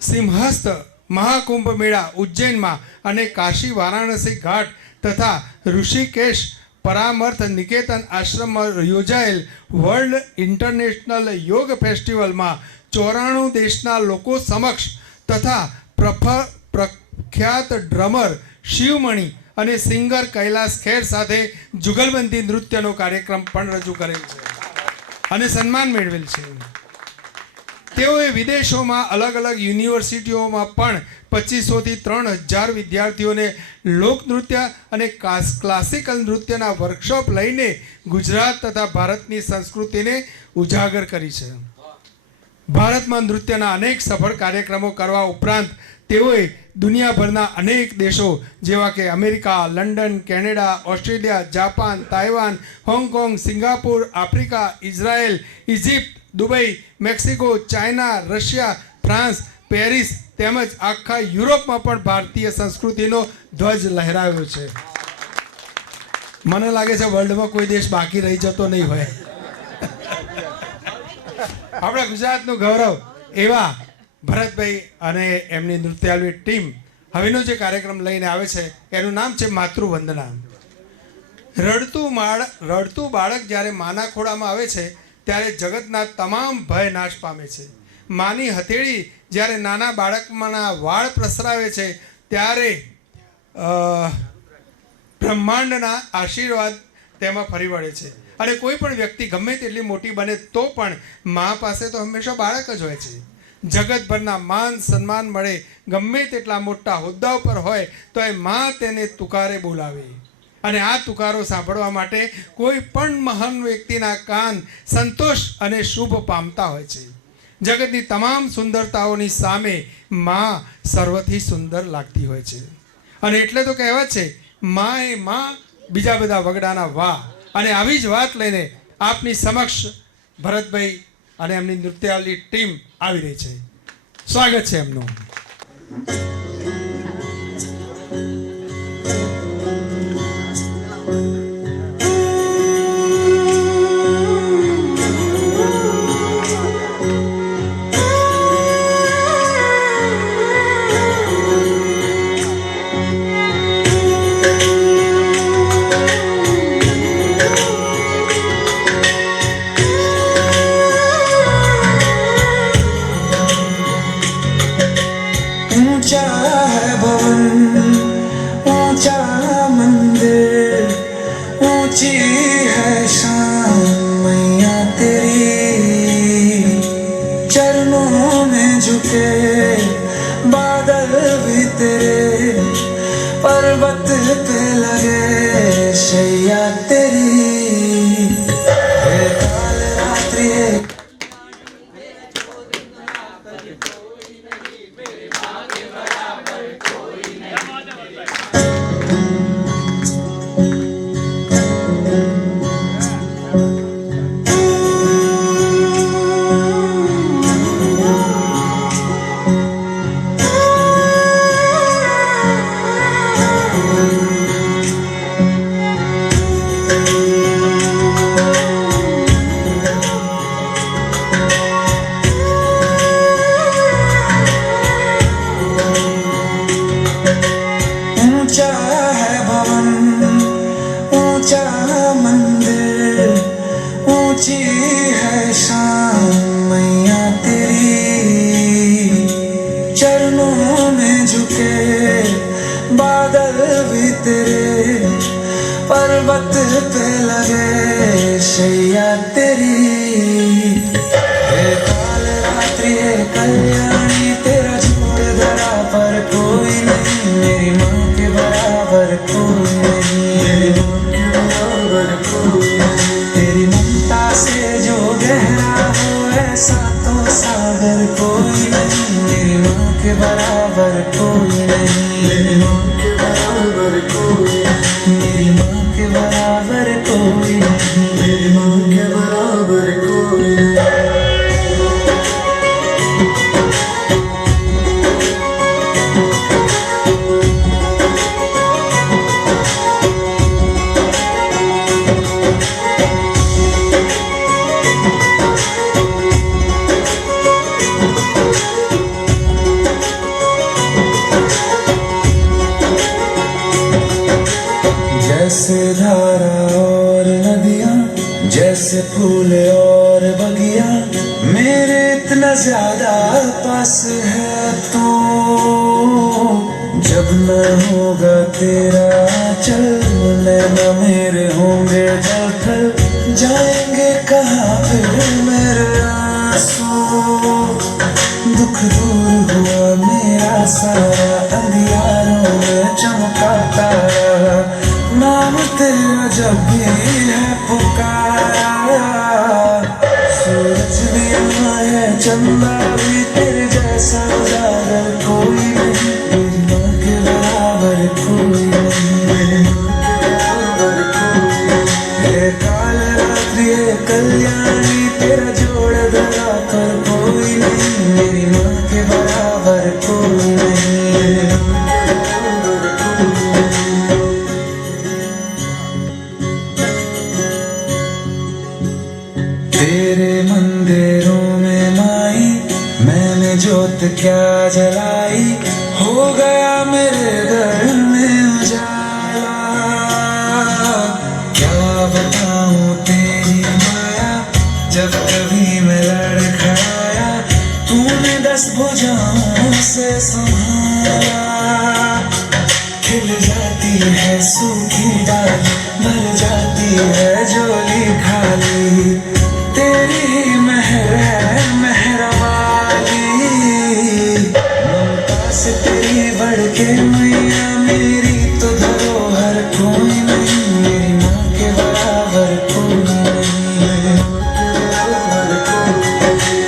સિંહસ્થ મહાકુંભ મેળા ઉજ્જૈનમાં અને કાશી વારાણસી ઘાટ તથા ઋષિકેશ પરામર્થ નિકેતન આશ્રમમાં યોજાયેલ વર્લ્ડ ઇન્ટરનેશનલ યોગ ફેસ્ટિવલમાં 94 દેશના લોકો સમક્ષ તથા પ્રખ્યાત ડ્રમર શિવમણી અને સિંગર કૈલાસ ખેર સાથે જુગલબંધી નૃત્યનો કાર્યક્રમ પણ રજૂ કરેલ છે અને સન્માન મેળવેલ છે. તેઓએ વિદેશોમાં અલગ અલગ યુનિવર્સિટીઓમાં પણ 2500 થી 3000 વિદ્યાર્થીઓને લોકનૃત્ય અને ક્લાસિકલ નૃત્યના વર્કશોપ લઈને ગુજરાત તથા ભારતની સંસ્કૃતિને ઉજાગર કરી છે. ભારતમાં નૃત્યના અનેક સફળ કાર્યક્રમો કરવા ઉપરાંત તેઓએ દુનિયાભરના અનેક દેશો જેવા કે America, London, Canada, Australia, Japan, Taiwan, Hong Kong, Singapore, Africa, Israel, Egypt, Dubai, Mexico, China, Russia, France, Paris તેમજ આખા યુરોપમાં પણ ભારતીય સંસ્કૃતિનો ધ્વજ લહેરાવ્યો છે. મને લાગે છે વર્લ્ડમાં કોઈ દેશ બાકી રહી જતો નહીં હોય. આપણા ગુજરાતનું ગૌરવ એવા ભરતભાઈ અને એમની નૃત્યાલુ ટીમ હવેનો જે કાર્યક્રમ લઈને આવે છે એનું નામ છે માતૃવંદના. રડતું બાળક જ્યારે માના ખોળામાં આવે છે ત્યારે જગતના તમામ ભય નાશ પામે છે. માની હથેળી જ્યારે નાના બાળકમાંના વાળ પ્રસરાવે છે ત્યારે બ્રહ્માંડના આશીર્વાદ તેમાં ફરી વળે છે અને કોઈ પણ વ્યક્તિ ગમે તેટલી મોટી બને તો પણ મા પાસે તો હંમેશા બાળક જ હોય છે. જગતભરના માન સન્માન મળે, ગમે તેટલા મોટા હોદ્દા ઉપર હોય તો એ મા તેને તુકારે બોલાવે અને આ તુકારો સાંભળવા માટે કોઈ પણ મહાન વ્યક્તિના કાન સંતોષ અને શુભ પામતા હોય છે. જગતની તમામ સુંદરતાઓની સામે મા સર્વથી સુંદર લાગતી હોય છે અને એટલે તો કહેવત છે મા એ મા, બીજા બધા વગડાના વાહ. અને આવી જ વાત લઈને આપની સમક્ષ ભરતભાઈ અને એમની નૃત્યાલી ટીમ આવી રહી છે. સ્વાગત છે એમનું. पर्वत पे लगे शैया तेरी काल रात्रि पर्वत पे लगे शैया तेरी काल रात्रि कल्याणी तेरा छोड़ धरा पर कोई नहीं मेरी माँ के बराबर कोई नहीं मेरी माँ के बराबर कोई नहीं तेरी ममता से जो गहरा हो ऐसा तो सागर कोई नहीं मेरी माँ के बराबर कोई नहीं मेरी माँ के बराबर कोई मेरी माँ के बराबर को जैसे फूल और बगिया मेरे इतना ज्यादा पास है तू। जब न होगा तेरा चलना न मेरे होंगे जल थल, जाएंगे कहाँ फिर मेरे आंसू। दुख दूर हुआ मेरा सारा, अंधियारों में चमका तारा, नाम तेरा जब भी है पुकारा। सूरज भी यहाँ है, चंदा भी तेरे जैसा उजागर कोई नहीं, मेरी माँ के बराबर कोई नहीं। हे काल रात्रि हे कल्याणी, तेरा जोड़ धरा पर कोई नहीं, मेरी माँ के बराबर कोई नहीं। तेरे मंदिरों में माई मैंने जोत क्या जलाई, हो गया मेरे घर में उजाला। क्या बताऊं तेरी माया, जब कभी मैं लड़खड़ाया तूने 10 भुजाओं से संभाला। खिल जाती है सूखी डाली, भर जाती है झोली खाली, तेरी ही मेहर है मेहरबानी। ममता से तेरी बढ़ के मैया, मेरी तो धरोहर कोई नहीं, मेरी माँ के बराबर कोई नहीं।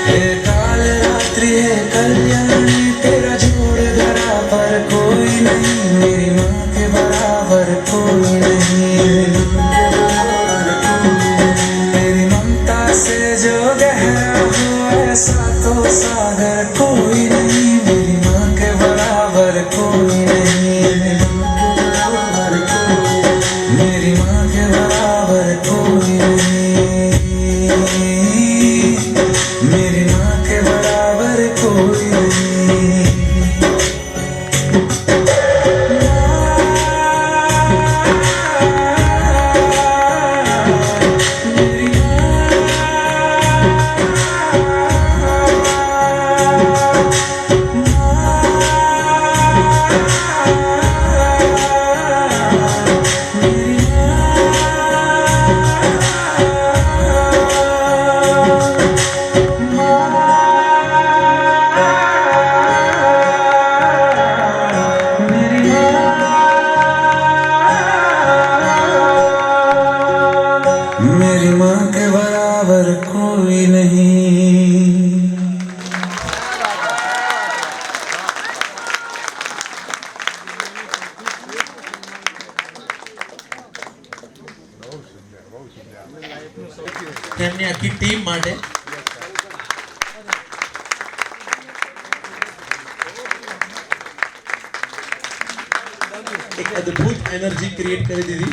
हे काल रात्रि हे कल्याणी, तेरा जोड़ धरा पर कोई नहीं, मेरी माँ के बराबर कोई नहीं। तेरी ममता से जो गहरा हो ऐसा तो सागर कोई नहीं, मेरी माँ के बराबर कोई नहीं। मेरी माँ के बराबर कोई नहीं, मेरी माँ के बराबर कोई नहीं। मेरी माँ के बराबर कोई नहीं। તેમની આખી ટીમ માટે એક અદ્ભુત એનર્જી ક્રિએટ કરી દીધી.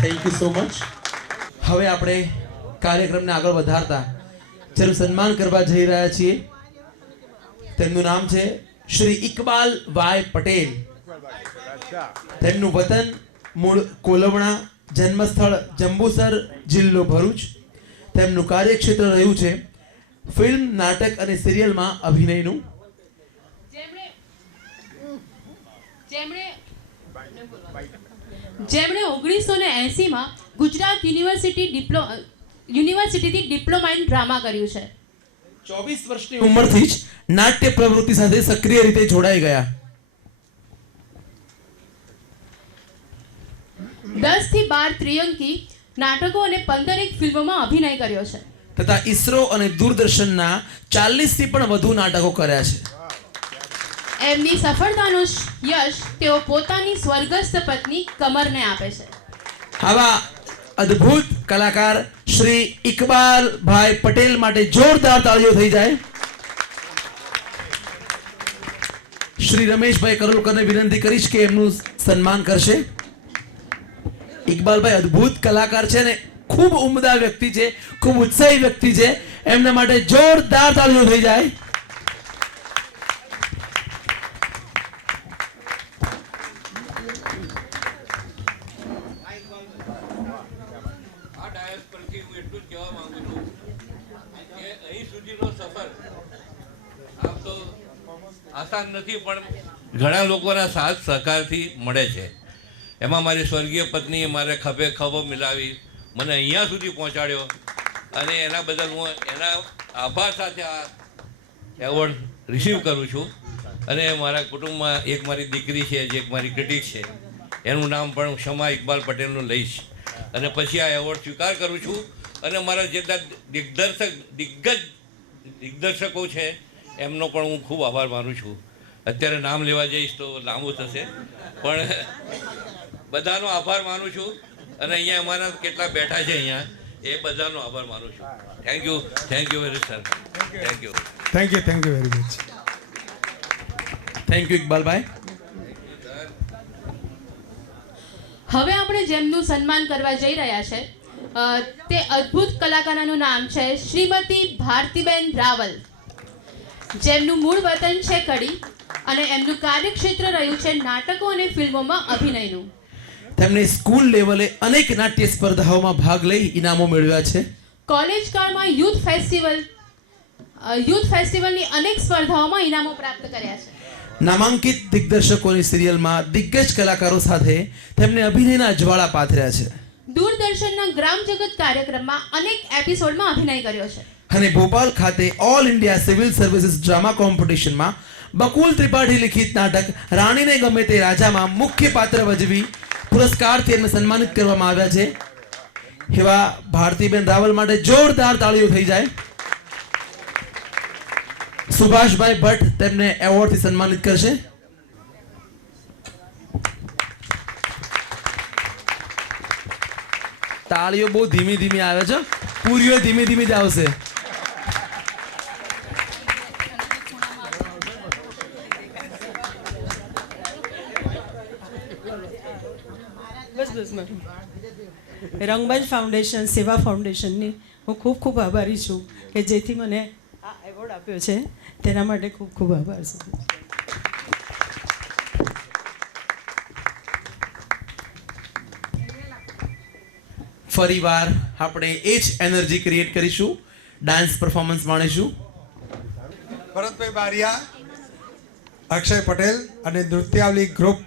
Thank you so much. હવે આપણે કાર્યક્રમને આગળ વધારતા જેનું સન્માન કરવા જઈ રહ્યા છીએ તેમનું નામ છે શ્રી ઇકબાલ વાય પટેલ. તેમનું વતન મૂળ કોલવણા, જન્મસ્થળ જંબુસર, જિલ્લો ભરૂચ. તેમનું કાર્યક્ષેત્ર રહ્યું છે ફિલ્મ, નાટક અને સિરિયલમાં અભિનયનું. જેમણે 1980માં ગુજરાત યુનિવર્સિટીથી ડિપ્લોમા ઇન ડ્રામા કર્યું છે. 24 વર્ષની ઉંમરથી જ નાટ્ય પ્રવૃત્તિ સાથે સક્રિય રીતે જોડાઈ ગયા. 10 થી 12 ત્રિઅંકી નાટકો અને 15 ફિલ્મોમાં અભિનય કર્યો છે તથા ઈસરો અને દૂરદર્શનના 40 થી પણ વધુ નાટકો કર્યા છે. એમની સફળતાનો યશ તેઓ પોતાની સ્વર્ગસ્થ પત્ની કમરને આપે છે. આવા અદ્ભુત કલાકાર શ્રી ઇકબાલભાઈ પટેલ માટે જોરદાર તાળીઓ થઈ જાય. શ્રી રમેશભાઈ કરોલકરને વિનંતી કરીશ કે એમનું સન્માન કરશે. ઇકબાલભાઈ અદ્ભુત કલાકાર છે ને ખૂબ ઉમદા વ્યક્તિ છે, ખૂબ ઉત્સાહી વ્યક્તિ છે. એમના માટે જોરદાર તાળીઓ થઈ જાય. એટલું જ કહેવા માંગુ છું કે અહીં સુધીનો સફર આમ તો આસાન નથી, પણ ઘણા લોકોના સાથ સહકારથી મળે છે. એમાં મારી સ્વર્ગીય પત્નીએ મારે ખભે ખભો મિલાવી મને અહીંયા સુધી પહોંચાડ્યો, અને એના બદલ હું એના આભાર સાથે આ એવોર્ડ રિસીવ કરું છું. અને મારા કુટુંબમાં એક મારી દીકરી છે, જે એક મારી ક્રિટિક છે, એનું નામ પણ ક્ષમા ઇકબાલ પટેલનું લઈશ, અને પછી આ એવોર્ડ સ્વીકાર કરું છું. અને મારા જેટલા દિગ્દર્શકો છે એમનો પણ હું ખૂબ આભાર માનું છું. અત્યારે નામ લેવા જઈશ તો લાંબુ થશે, પણ બધાનો આભાર માનું છું. અને અહીંયા અમારા કેટલા બેઠા છે અહીંયા, એ બધાનો આભાર માનું છું. Thank you very sir. Thank you very much. Thank you ઇકબાલભાઈ. હવે આપણે જેમનું સન્માન કરવા જઈ રહ્યા છે તે અદ્ભુત કલાકારોનું નામ છે શ્રીમતી ભારતીબેન રાવલ, જેમનું મૂળ વતન છે કડી અને એમનું કાર્યક્ષેત્ર રહ્યું છે નાટકો અને ફિલ્મોમાં અભિનયનું. તેમણે સ્કૂલ લેવલે અનેક નાટ્ય સ્પર્ધાઓમાં ભાગ લઈ ઇનામો મેળવ્યા છે. કોલેજ કાળમાં યુથ ફેસ્ટિવલની અનેક સ્પર્ધાઓમાં ઇનામો પ્રાપ્ત કર્યા છે. નામાંકિત દિગ્દર્શકોની સિરિયલમાં દિગ્ગજ કલાકારો સાથે તેમને અભિનયના અજવાળા પાથર્યા છે. દૂરદર્શનના ગ્રામ જગત કાર્યક્રમમાં અનેક એપિસોડમાં અભિનય કર્યો છે. અને ભોપાલ ખાતે all India civil services drama કોમ્પિટિશનમાં બકુલ ત્રિપાઠી લિખિત નાટક રાણીને ગમે તે રાજામાં મુખ્ય પાત્ર ભજવી પુરસ્કારથી એમને સન્માનિત કરવામાં આવ્યા છે. એવા ભારતીબેન રાવલ માટે જોરદાર તાળીઓ થઈ જાય. સુભાષભાઈ ભટ્ટ તેમને એવોર્ડથી સન્માનિત કરશે. તાળીઓ બહુ ધીમી ધીમી આવે છે, પૂરીઓ ધીમી ધીમી જ આવશે. રંગમંચ ફાઉન્ડેશન, સેવા ફાઉન્ડેશનની હું ખૂબ ખૂબ આભારી છું કે જેથી મને આ એવોર્ડ આપ્યો છે, તેના માટે ખૂબ ખૂબ આભાર છે. ફરીવાર આપણે એ જ એનર્જી ક્રિએટ કરીશું, ડાન્સ પરફોર્મન્સ માણીશું. ભરતભાઈ બારિયા, અક્ષય પટેલ અને નૃત્યાવલી ગ્રુપ,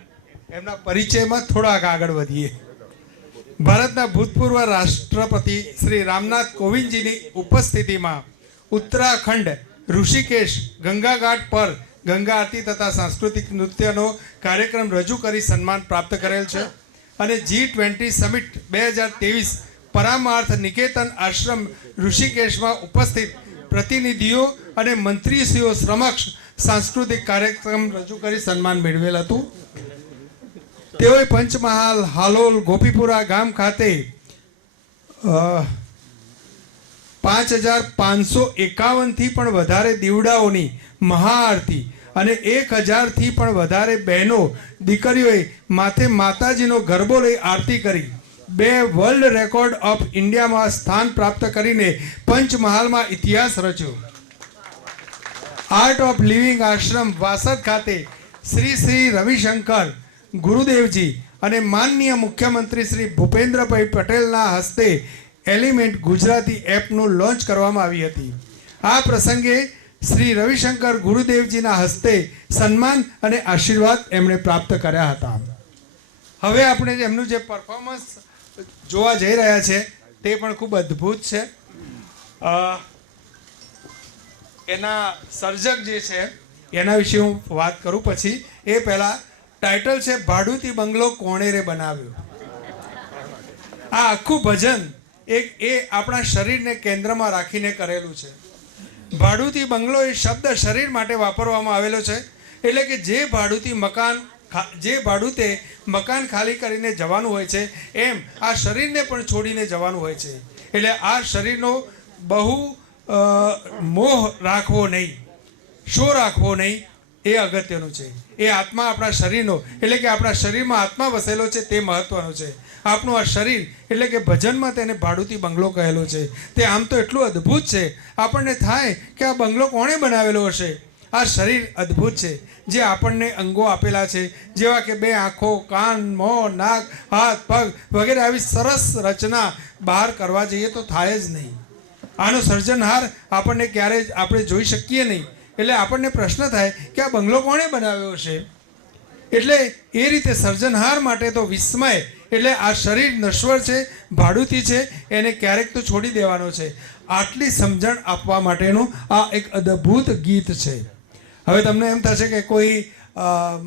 એમના પરિચયમાં થોડાક આગળ વધીએ. ભારતના ભૂતપૂર્વ રાષ્ટ્રપતિ શ્રી રામનાથ કોવિંદજીની ઉપસ્થિતિમાં ઉત્તરાખંડ ઋષિકેશ ગંગા ઘાટ પર ગંગા આરતી તથા સાંસ્કૃતિક નૃત્યનો કાર્યક્રમ રજૂ કરી સન્માન પ્રાપ્ત કરેલ છે. અને G20 સમિટ 2023 પરામાર્થ નિકેતન આશ્રમ ઋષિકેશમાં ઉપસ્થિત પ્રતિનિધિઓ અને મંત્રીશ્રીઓ સમક્ષ સાંસ્કૃતિક કાર્યક્રમ રજૂ કરી સન્માન મેળવેલ હતું. તેઓએ પંચમહાલ, હાલોલ, ગોપીપુરા ગામ ખાતે 5551થી પણ વધારે દીવડાઓની મહાઆરતી અને 1000થી પણ વધારે બહેનો દીકરીઓએ માથે માતાજીનો ગરબો લઈ આરતી કરી 2 વર્લ્ડ રેકોર્ડ ઓફ ઇન્ડિયામાં સ્થાન પ્રાપ્ત કરીને પંચમહાલમાં ઇતિહાસ રચ્યો. આર્ટ ઓફ લિવિંગ આશ્રમ વાસદ ખાતે શ્રી રવિશંકર ગુરુદેવજી અને માનનીય મુખ્યમંત્રી શ્રી ભૂપેન્દ્રભાઈ પટેલના હસ્તે એલિમેન્ટ ગુજરાતી એપનું લોન્ચ કરવામાં આવી હતી. આ પ્રસંગે શ્રી રવિશંકર ગુરુદેવજીના હસ્તે સન્માન અને આશીર્વાદ એમણે પ્રાપ્ત કર્યા હતા. હવે આપણે એમનું જે પરફોર્મન્સ જોવા જઈ રહ્યા છે તે પણ ખૂબ અદ્ભુત છે. એના સર્જક જે છે એના વિશે હું વાત કરું પછી. એ પહેલાં ટાઇટલ છે ભાડુતી બંગલો કોણે રે બનાવ્યો. આ આખું ભજન એ આપણા શરીરને કેન્દ્રમાં રાખીને કરેલું છે. ભાડુતી બંગલો એ શબ્દ શરીર માટે વાપરવામાં આવેલો છે. એટલે કે જે ભાડુતે મકાન ખાલી કરીને જવાનું હોય છે, એમ આ શરીરને પણ છોડીને જવાનું હોય છે. એટલે આ શરીરનો બહુ મોહ રાખવો નહીં, શો રાખવો નહીં, એ અગત્યનું છે. એ આત્મા આપણા શરીરનો, એટલે કે આપણા શરીરમાં આત્મા વસેલો છે, તે મહત્વનું છે. આપણું આ શરીર એટલે કે ભજનમાં તેને ભાડુતી બંગલો કહેલો છે. તે આમ તો એટલું અદ્ભુત છે, આપણને થાય કે આ બંગલો કોણે બનાવેલો હશે, આ શરીર અદ્ભુત છે, જે આપણને અંગો આપેલા છે, જેવા કે 2 આંખો, કાન, મોં, નાક, હાથ, પગ વગેરે આવી સરસ રચના બહાર કરવા જઈએ તો થાય જ નહીં. આનો સર્જનહાર આપણને ક્યારેય આપણે જોઈ શકીએ નહીં. એટલે આપણને પ્રશ્ન થાય કે આ બંગલો કોણે બનાવ્યો છે. એટલે એ રીતે સર્જનહાર માટે તો વિસ્મય, એટલે આ શરીર નશ્વર છે, ભાડુતી છે, એને ક્યારેક તો છોડી દેવાનો છે. આટલી સમજણ આપવા માટેનું આ એક અદ્ભુત ગીત છે. હવે તમને એમ થશે કે કોઈ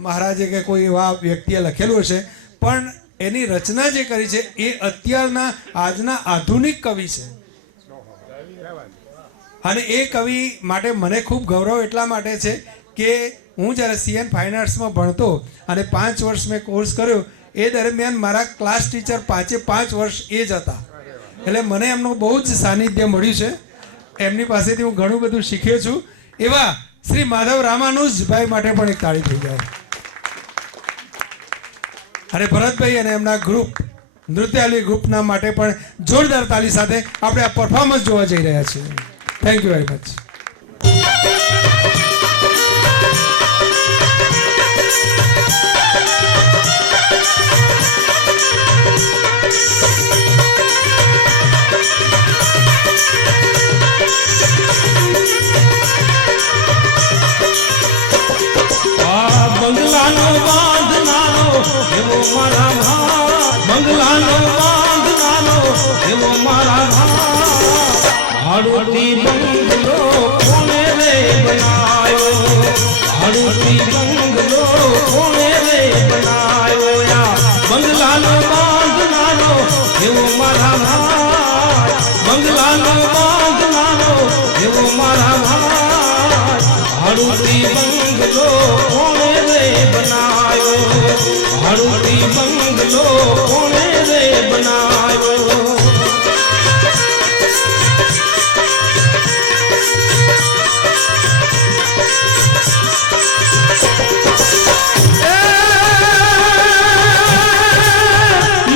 મહારાજે કે કોઈ એવા વ્યક્તિએ લખેલું હશે, પણ એની રચના જે કરી છે એ અત્યારના આજના આધુનિક કવિ છે. અને એ કવિ માટે મને ખૂબ ગૌરવ એટલા માટે છે કે હું જ્યારે CN ફાઇન આર્ટ્સમાં ભણતો અને 5 વર્ષ મેં કોર્સ કર્યો, એ દરમિયાન મારા ક્લાસ ટીચર 5 વર્ષ એ જ હતા. એટલે મને એમનું બહુ જ સાનિધ્ય મળ્યું છે. એમની પાસેથી હું ઘણું બધું શીખ્યો છું. એવા શ્રી માધવ રામાનુજભાઈ માટે પણ એક તાળી થઈ જાય. અને ભરતભાઈ અને એમના ગ્રુપ નૃત્યાલી ગ્રુપના માટે પણ જોરદાર તાળી સાથે આપણે આ પરફોર્મન્સ જોવા જઈ રહ્યા છીએ. Thank you very much. બંગલાનો બાંધનારો એવો મારા ભાઈ, બંગલાનો બાંધનારો એવો મારા ભાઈ, ભાડુતી બંગલો કોને રે બનાયો, ભાડુતી બંગલો કોને રે બનાયો, બંગલાનો બાંધનારો એવો મારા ભાઈ, બંગલાનો બાંધનારો એવો મારા ભાઈ, ભાડુતી બંગલો કોને રે બનાયો, ભાડુતી બંગલો કોને રે બનાયો.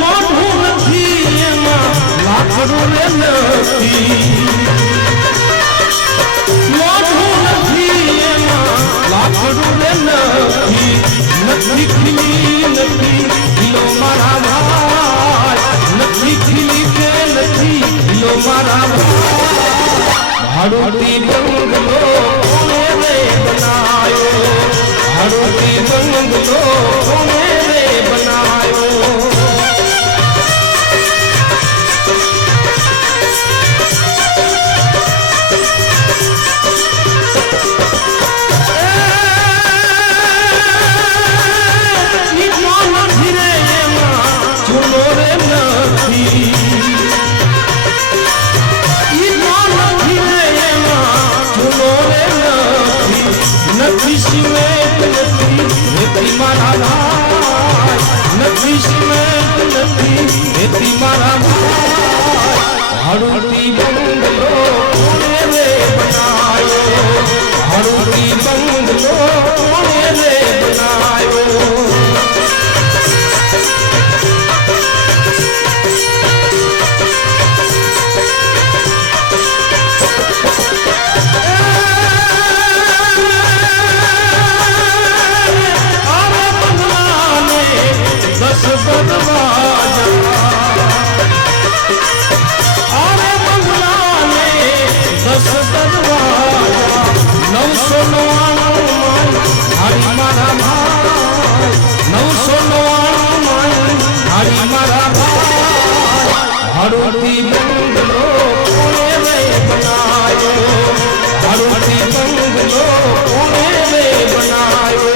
મોઢું નથી એમાં લાકડું નથી, મોઢું નથી એમાં લાકડું નથી, નથી ખીલી નથી લો મારા ભાઈ, નથી ખીલી કે નથી લો મારા ભાઈ, ભાડુતી બંગલો કોને રે બનાયો, ભાડુતી બંગલો કોને રે બનાયો. નથી સિમેન્ટ નથી રેતી મારા ભાઈ, નથી સિમેન્ટ નથી રેતી મારા ભાઈ, ભાડુતી બંગલો કોને રે બનાયો, ભાડુતી બંગલો કોને રે બનાયો. ભાડુતી બંગલો કોને રે બનાયો, ભાડુતી બંગલો કોને રે બનાયો.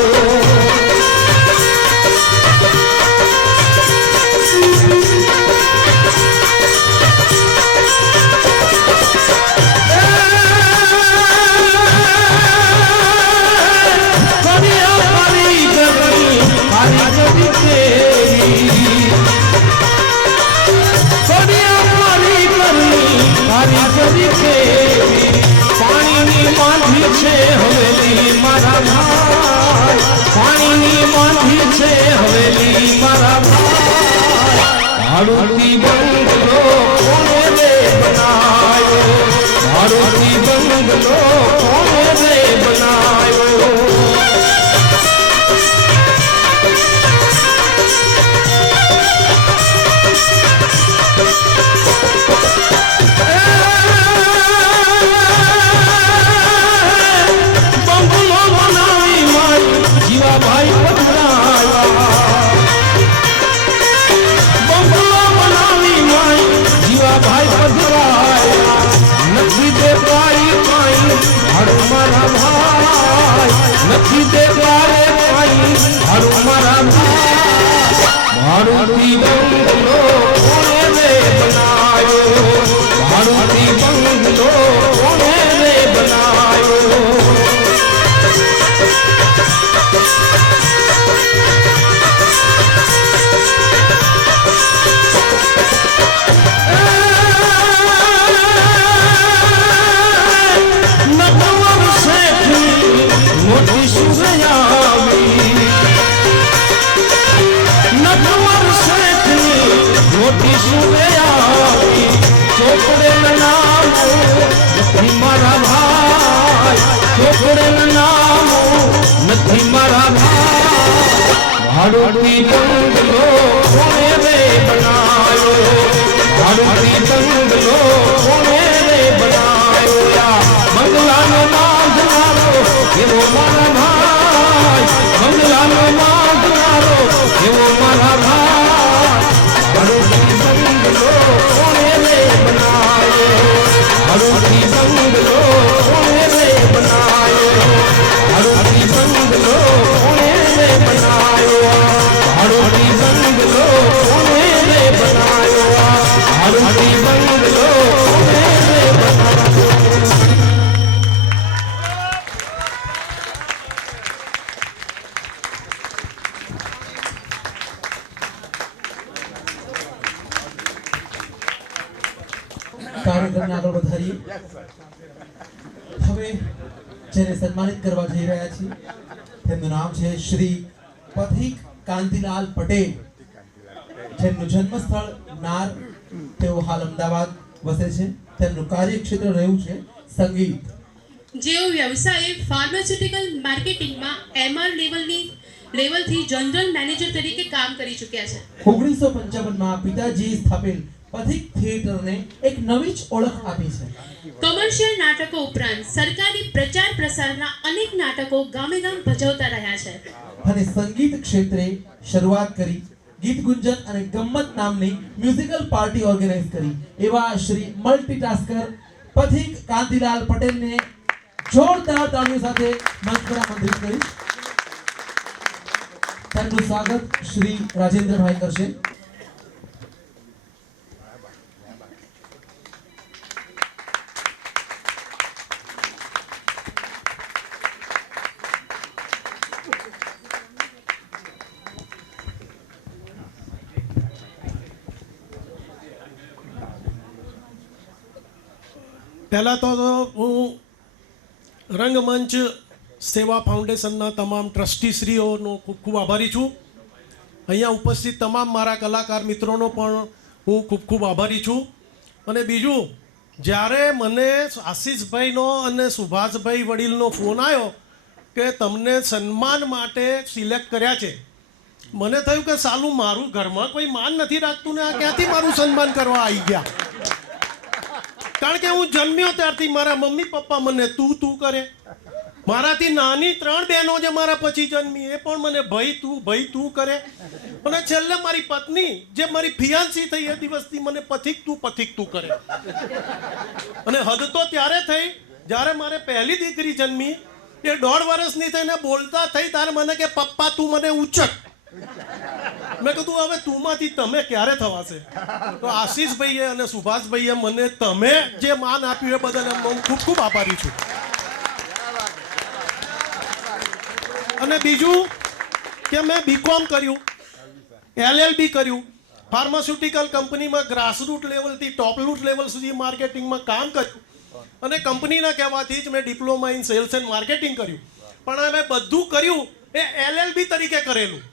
પાણીની માંધી છે હવેલી મારા ભાઈ, પાણીની માંધી છે હવેલી મારા ભાઈ, ભાડુતી બંગલો કોને રે બનાયો, ભાડુતી બંગલો કોને રે બનાયો. દેવાય કાઈ હારું મારા ભાઈ નથી દેવાય કાઈ હારું મારા ભાઈ મારુતિ બંગલો કોણે રે બનાયો મારુતિ બંગલો કોણે રે બનાયો મોટી સુરયાવી નટવર શેઠની મોટી સુરયાવી ચોપડે નામ નથી મારા ભાઈ ચોપડે નામ નથી મારા ભાઈ મારુતિ બંગલો કોણે રે બનાયો મારુતિ બંગલો કોણે રે બનાયો બંગલાનો નામ એવો મારા ભાઈ બંગલાનો માગનારો એવો મારા ભાઈ મારુતિ બંગલો કોણે રે બનાયો મારુતિ બંગલો કોણે રે બનાયો મારુતિ બંગલો કોણે રે બનાયો મારુતિ બંગલો કોણે રે બનાયો મારુતિ બંગલો કોણે રે બનાયો કાર્યક્રમને આગળ વધારીએ. હવે જેને સન્માનિત કરવા જઈ રહ્યા છીએ તેમનું નામ છે શ્રી પથિક કાંતિલાલ પટેલ, જેમનું જન્મસ્થળ નાર. તેઓ હાલ અમદાવાદ વસે છે. તેમનું કાર્યક્ષેત્ર રહ્યું છે સંગીત. જેઓ વ્યવસાયે ફાર્માસ્યુટિકલ માર્કેટિંગમાં MR લેવલથી જનરલ મેનેજર તરીકે કામ કરી ચૂક્યા છે. 1955માં પિતાજીએ સ્થાપેલ પથિક થિયેટરને એક નવી જ ઓળખ આપી છે. કોમર્શિયલ નાટકો ઉપરાંત સરકારી પ્રચાર પ્રસારના અનેક નાટકો ગામે ગામ ભજવતા રહ્યા છે અને સંગીત ક્ષેત્રે શરૂઆત કરી. ગીત ગુંજન અને ગમ્મત નામની મ્યુઝિકલ પાર્ટી ઓર્ગેનાઇઝ કરી. એવા શ્રી મલ્ટીટાસ્કર પથિક કાંતિલાલ પટેલને જોરદાર તાળીઓ સાથે મંચ પર આમંત્રિત કરીશ. તેમનું સ્વાગત શ્રી રાજેન્દ્રભાઈ કરશે. પહેલાં તો હું રંગમંચ સેવા ફાઉન્ડેશનના તમામ ટ્રસ્ટીશ્રીઓનો ખૂબ ખૂબ આભારી છું. અહીંયા ઉપસ્થિત તમામ મારા કલાકાર મિત્રોનો પણ હું ખૂબ ખૂબ આભારી છું. અને બીજું, જ્યારે મને આશીષભાઈનો અને સુભાષભાઈ વડીલનો ફોન આવ્યો કે તમને સન્માન માટે સિલેક્ટ કર્યા છે, મને થયું કે સાલું મારું ઘરમાં કોઈ માન નથી રાખતું ને આ ક્યાંથી મારું સન્માન કરવા આવી ગયા. કારણ કે હું જન્મ્યો ત્યારથી મારા મમ્મી પપ્પા મને તું કરે. મારાથી નાની 3 બહેનો જે મારા પછી જન્મી એ પણ મને ભાઈ તું કરે. અને છેલ્લે મારી પત્ની જે મારી ફિયાન્સી થઈ એ દિવસથી મને પથિક તું કરે. અને હદ તો ત્યારે થઈ જ્યારે મારે પહેલી દીકરી જન્મી. એ 1.5 વર્ષની થઈને બોલતા થઈ ત્યારે મને કે પપ્પા તું મને ઉચક. મેં કીધું હવે તુંમાંથી તમે ક્યારે થવાશે. તો આશીષભાઈએ અને સુભાષભાઈએ મને તમે જે માન આપ્યું એ બદલ હું ખૂબ ખૂબ આભારી છું. અને બીજું કે મેં BCom કર્યું, LLB કર્યું, ફાર્માસ્યુટિકલ કંપનીમાં ગ્રાસરૂટ લેવલથી ટોપરૂટ લેવલ સુધી માર્કેટિંગમાં કામ કર્યું. અને કંપનીના કહેવાથી જ મેં diploma in cells and marketing કર્યું. પણ હવે બધું કર્યું એ LLB તરીકે કરેલું,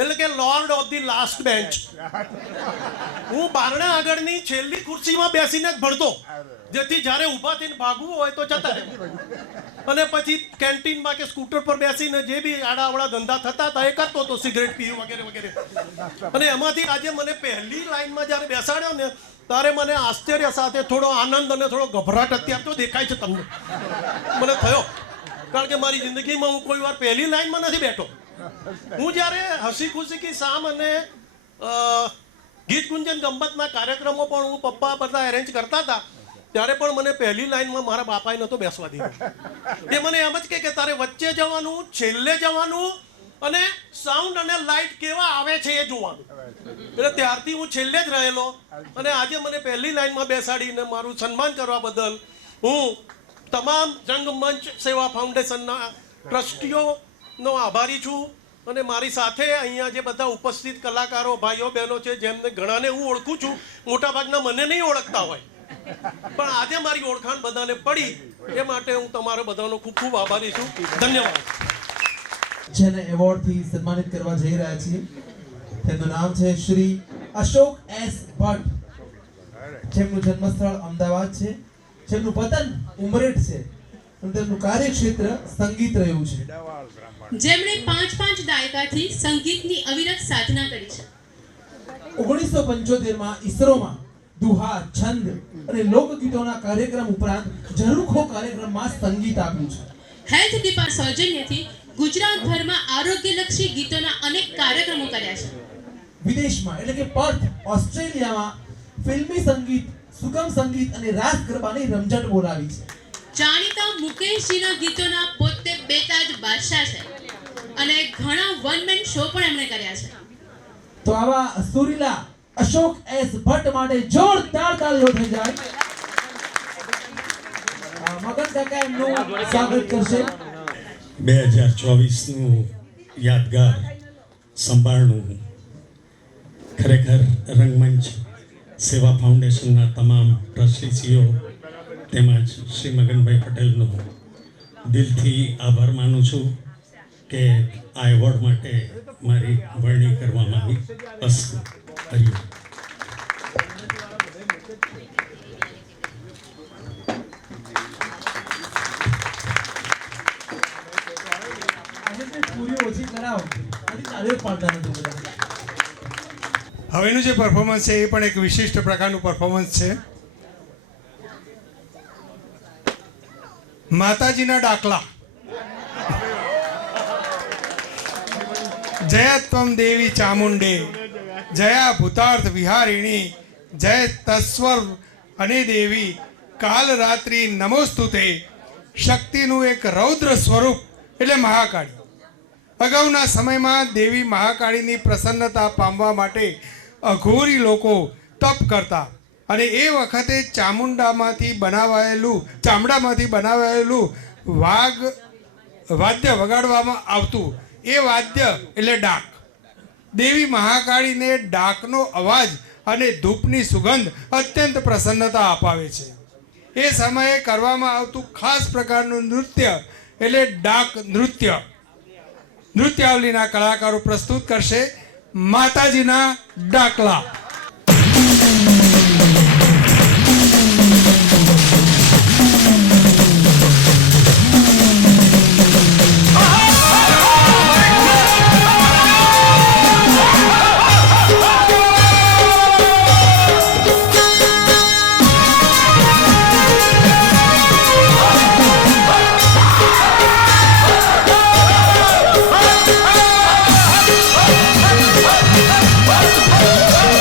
એટલે કે lord of the last bench. હું બારણા આગળની છેલ્લી ખુરશીમાં બેસીને જ ભણતો, જેથી જ્યારે ઊભા થઈને ભાગવું હોય તો જતા રહે. અને પછી કેન્ટીનમાં કે સ્કૂટર પર બેસીને જે બી આડાવડા ધંધા થતા હતા એ કરતો હતો, સિગરેટ પીવું વગેરે વગેરે. અને એમાંથી આજે મને પહેલી લાઈનમાં જ્યારે બેસાડ્યો ને ત્યારે મને આશ્ચર્ય સાથે થોડો આનંદ અને થોડો ગભરાટ અત્યારે તો દેખાય છે તમને મને થયો. કારણ કે મારી જિંદગીમાં હું કોઈ વાર પહેલી લાઈનમાં નથી બેઠો. હું જ્યારે હસી ખુશી કી શામ અને ગીત ગુંજન ગમ્મતના કાર્યક્રમો પણ હું પપ્પા બધા એરેન્જ કરતા હતા, ત્યારે પણ મને પહેલી લાઈનમાં મારા બાપાએ નહોતો બેસવા દીધો. એ મને એમ જ કે તારે વચ્ચે જવાનું, છેલ્લે જવાનું અને સાઉન્ડ અને લાઇટ કેવા આવે છે એ જોવાનું. એટલે ત્યારથી હું છેલ્લે જ રહેલો અને આજે મને પહેલી લાઈનમાં બેસાડીને મારું સન્માન કરવા બદલ હું તમામ રંગમંચ સેવા ફાઉન્ડેશનના ટ્રસ્ટીઓનો આભારી છું. અને મારી સાથે અહીંયા જે બધા ઉપસ્થિત કલાકારો ભાઈઓ બહેનો છે, જેમને ઘણાને હું ઓળખું છું, મોટાભાગના મને નહીં ઓળખતા હોય, પણ આજે મારી ઓળખાણ બધાને પડી, એ માટે હું તમારો બધાનો ખૂબ ખૂબ આભારી છું. ધન્યવાદ. જેને એવોર્ડથી સન્માનિત કરવા જઈ રહ્યા છીએ તેમનું નામ છે શ્રી અશોક એસ ભટ્ટ, જેમનું જન્મસ્થળ અમદાવાદ છે, જેમનું વતન ઉમરેઠ છે અને તેમનું કાર્યક્ષેત્ર સંગીત રહ્યું છે. જેમણે 5 દાયકાથી સંગીતની અવિરત સાધના કરી છે. 1975માં ઈસરોમાં દુહા, છંદ અને લોકગીતોના કાર્યક્રમ ઉપરાંત ઝરૂખો કાર્યક્રમમાં સંગીત આપ્યું છે. હેલ્થ ડિપાર્ટમેન્ટ સૌજન્યથી ગુજરાતભરમાં આરોગ્યલક્ષી ગીતોના અનેક કાર્યક્રમો કર્યા છે. વિદેશમાં એટલે કે પર્થ, ઓસ્ટ્રેલિયામાં ફિલ્મી સંગીત, સુગમ સંગીત અને રાસ ગરબાની રમઝટ બોલાવી છે. જાણીતા મુકેશજીના ગીતોના પોતે બેતાજ બાદશાહ છે અને ઘણા વન મેન શો પણ એમણે કર્યા છે. તો આવા સુરીલા અશોક એસ ભટ્ટ માટે જોરદાર તાળીઓ થઈ જાય. મગન કાકા એમનું સ્વાગત કરશે. 2024નું યાદગાર સંભાળનું ખરેખર રંગમંચ સેવા ફાઉન્ડેશનના તમામ ટ્રસ્ટીસીઓ તેમજ શ્રી મગનભાઈ પટેલનો દિલથી આભાર માનું છું કે આ એવોર્ડ માટે મારી વરણી કરવામાં આવી. અસ્તુ. હરિઓમ. હવેનું જે પરફોર્મન્સ છે એ પણ એક વિશિષ્ટ પ્રકારનું પરફોર્મન્સ છે. માતાજીના ડાકલા. જયત્વમ દેવી ચામુંડે, જયા ભૂતાર્થ વિહારિણી, જય તસ્વર અને દેવી કાલ રાત્રિ નમોસ્તુતે. શક્તિનું એક રૌદ્ર સ્વરૂપ એટલે મહાકાળી. અગાઉના સમયમાં દેવી મહાકાળીની પ્રસન્નતા પામવા માટે અઘોરી લોકો તપ કરતા અને એ વખતે ચામુંડામાંથી બનાવાયેલું વાદ્ય વગાડવામાં આવતું. એ વાદ્ય એટલે ડાક. દેવી મહાકાળીને ડાકનો અવાજ અને ધૂપની સુગંધ અત્યંત પ્રસન્નતા અપાવે છે. એ સમયે કરવામાં આવતું ખાસ પ્રકારનું નૃત્ય એટલે ડાક નૃત્ય. નૃત્યાવલીના કલાકારો પ્રસ્તુત કરશે માતાજીના ડાકલા.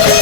Hey!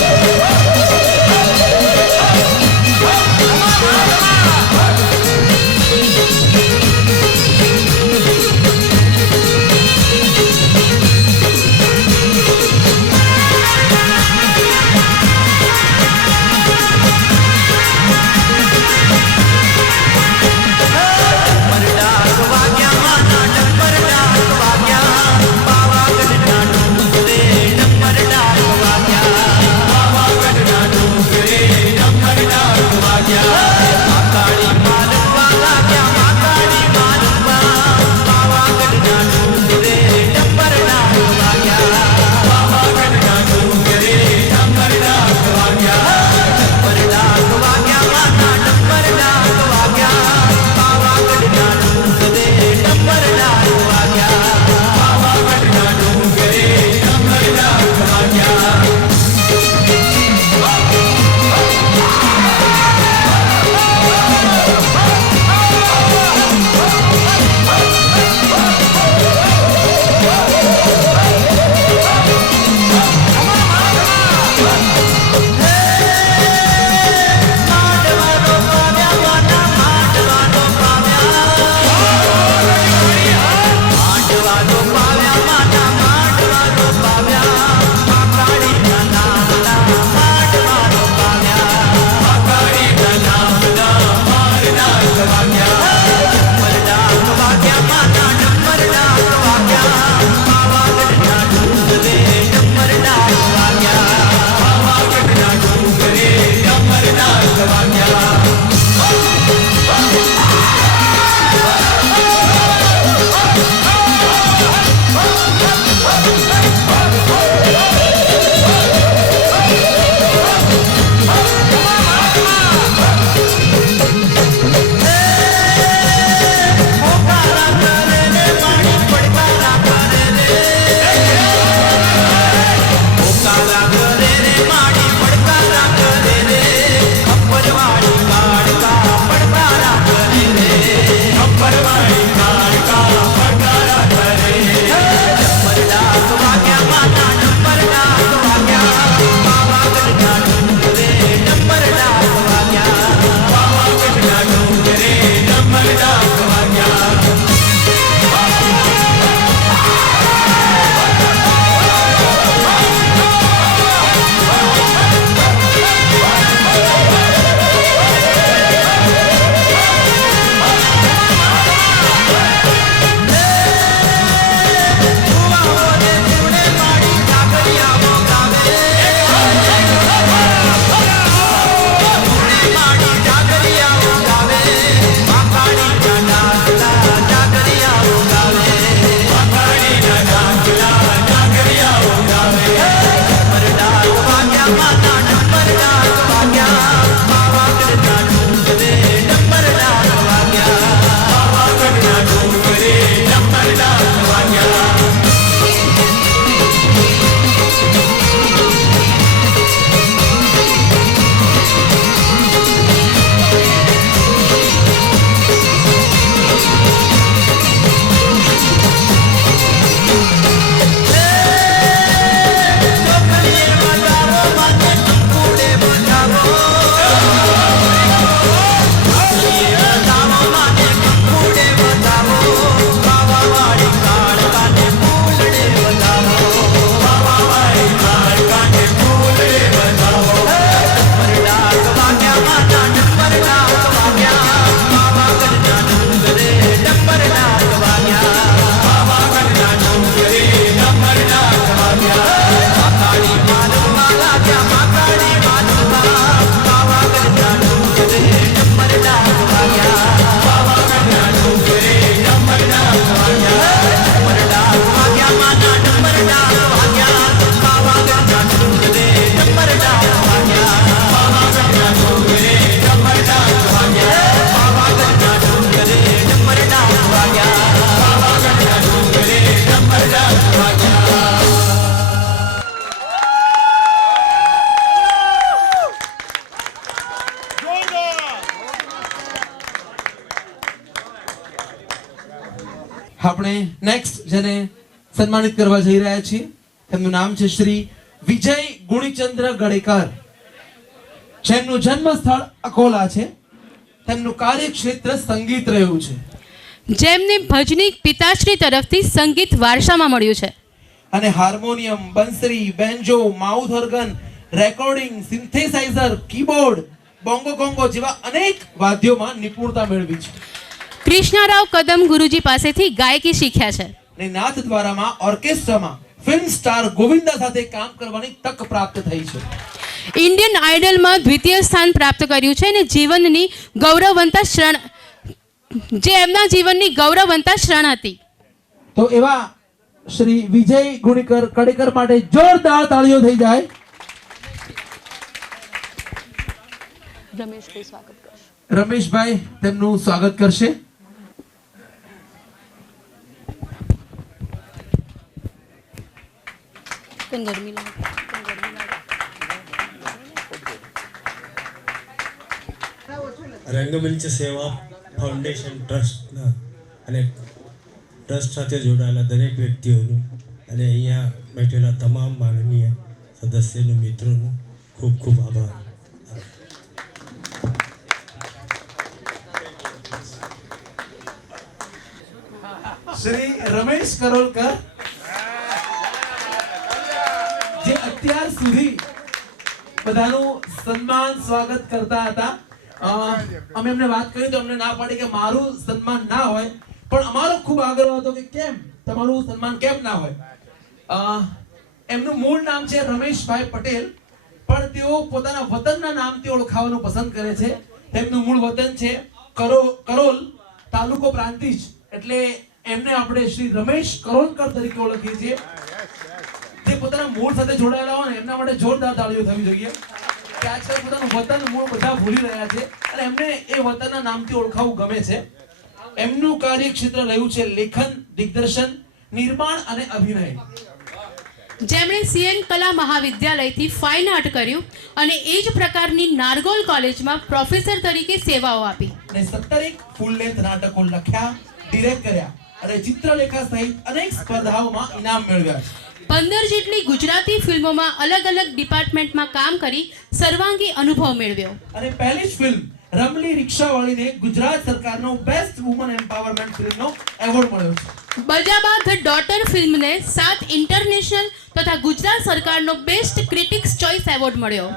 આપણે નેક્સ્ટ જેને સન્માનિત કરવા જઈ રહ્યા છીએ તેમનું નામ છે શ્રી વિજય ગુણીચંદ્ર ગડેકર, જેમનું જન્મ સ્થળ અકોલા છે. તેમનું કાર્યક્ષેત્ર સંગીત રહ્યું છે, જેમને ભજની પિતાશ્રી તરફથી સંગીત વારસામાં મળ્યું છે અને harmonium, bansuri, banjo, mouth organ, recording, synthesiser, keyboard, bongo conga જેવા અનેક વાદ્યોમાં નિપુણતા મેળવી છે. કૃષ્ણારાવ કદમ ગુરુજી પાસેથી ગાયકી શીખ્યા છે અને નાથ દ્વારામાં ઓર્કેસ્ટ્રામાં ફિલ્મ સ્ટાર ગોવિંદા સાથે કામ કરવાની તક પ્રાપ્ત થઈ છે. ઇન્ડિયન આઇડલમાં દ્વિતીય સ્થાન પ્રાપ્ત કર્યું છે અને જીવનની ગૌરવવંતા ક્ષણ જે એમના જીવનની ગૌરવવંતા ક્ષણ હતી. તો એવા શ્રી વિજય ગુણીકર કડેકર માટે જોરદાર તાળીઓ થઈ જાય. રમેશભાઈ તેમનું સ્વાગત કરશે. રંગમંચ સેવા ફાઉન્ડેશન ટ્રસ્ટના અને ટ્રસ્ટ સાથે જોડાયેલા દરેક વ્યક્તિઓનું અને અહીંયા બેઠેલા તમામ માનનીય સદસ્યનું મિત્રોનું ખૂબ ખૂબ આભાર. શ્રી રમેશ કરોલકર જે અત્યાર સુધી બધાનું સન્માન સ્વાગત કરતા હતા. અમે એમને વાત કરી તો અમને ના પાડી કે મારું સન્માન ના હોય, પણ અમારો ખૂબ આગ્રહ હતો કે કેમ તમારું સન્માન કેમ ના હોય. એમનું મૂળ નામ છે રમેશભાઈ પટેલ, પણ તેઓ પોતાના વતનના નામથી ઓળખાવાનું પસંદ કરે છે. તેમનું મૂળ વતન છે કરોલ, તાલુકો પ્રાંતિજ, એટલે એમને આપણે શ્રી રમેશ કરોલકર તરીકે ઓળખીએ છીએ. તે પોતાના મૂળ સાથે જોડાયેલા હોય ને એમના માટે જોરદાર તાળીઓ થવી જોઈએ કે આજકાલ પોતાનું વતન મૂળ બધા ભૂલી રહ્યા છે અને એમને એ વતનના નામથી ઓળખાવું ગમે છે. એમનું કાર્યક્ષેત્ર રહ્યું છે લેખન, દિગ્દર્શન, નિર્માણ અને અભિનય. જેમણે સીએન કલા મહાવિદ્યાલયથી ફાઇન આર્ટ કર્યું અને એ જ પ્રકારની નારગોલ કોલેજમાં પ્રોફેસર તરીકે સેવાઓ આપી. અને 17 ફૂલ લેન્થ નાટકો લખ્યા, ડિરેક્ટ કર્યા અને ચિત્રલેખા સહિત અનેક સ્પર્ધાઓમાં ઇનામ મેળવ્યા. 15 જેટલી ગુજરાતી ફિલ્મોમાં અલગ અલગ ડિપાર્ટમેન્ટમાં કામ કરી સર્વાંગી અનુભવ મેળવ્યો. અને પહેલી જ ફિલ્મ રમલી રિક્ષાવાળીને ગુજરાત સરકારનો બેસ્ટ વુમન એમ્પાવરમેન્ટ ફિલ્મનો એવોર્ડ મળ્યો છે. બજાબા ધ ડોટર ફિલ્મને 7 ઇન્ટરનેશનલ તથા ગુજરાત સરકારનો બેસ્ટ ક્રિટિક્સ ચોઇસ એવોર્ડ મળ્યો.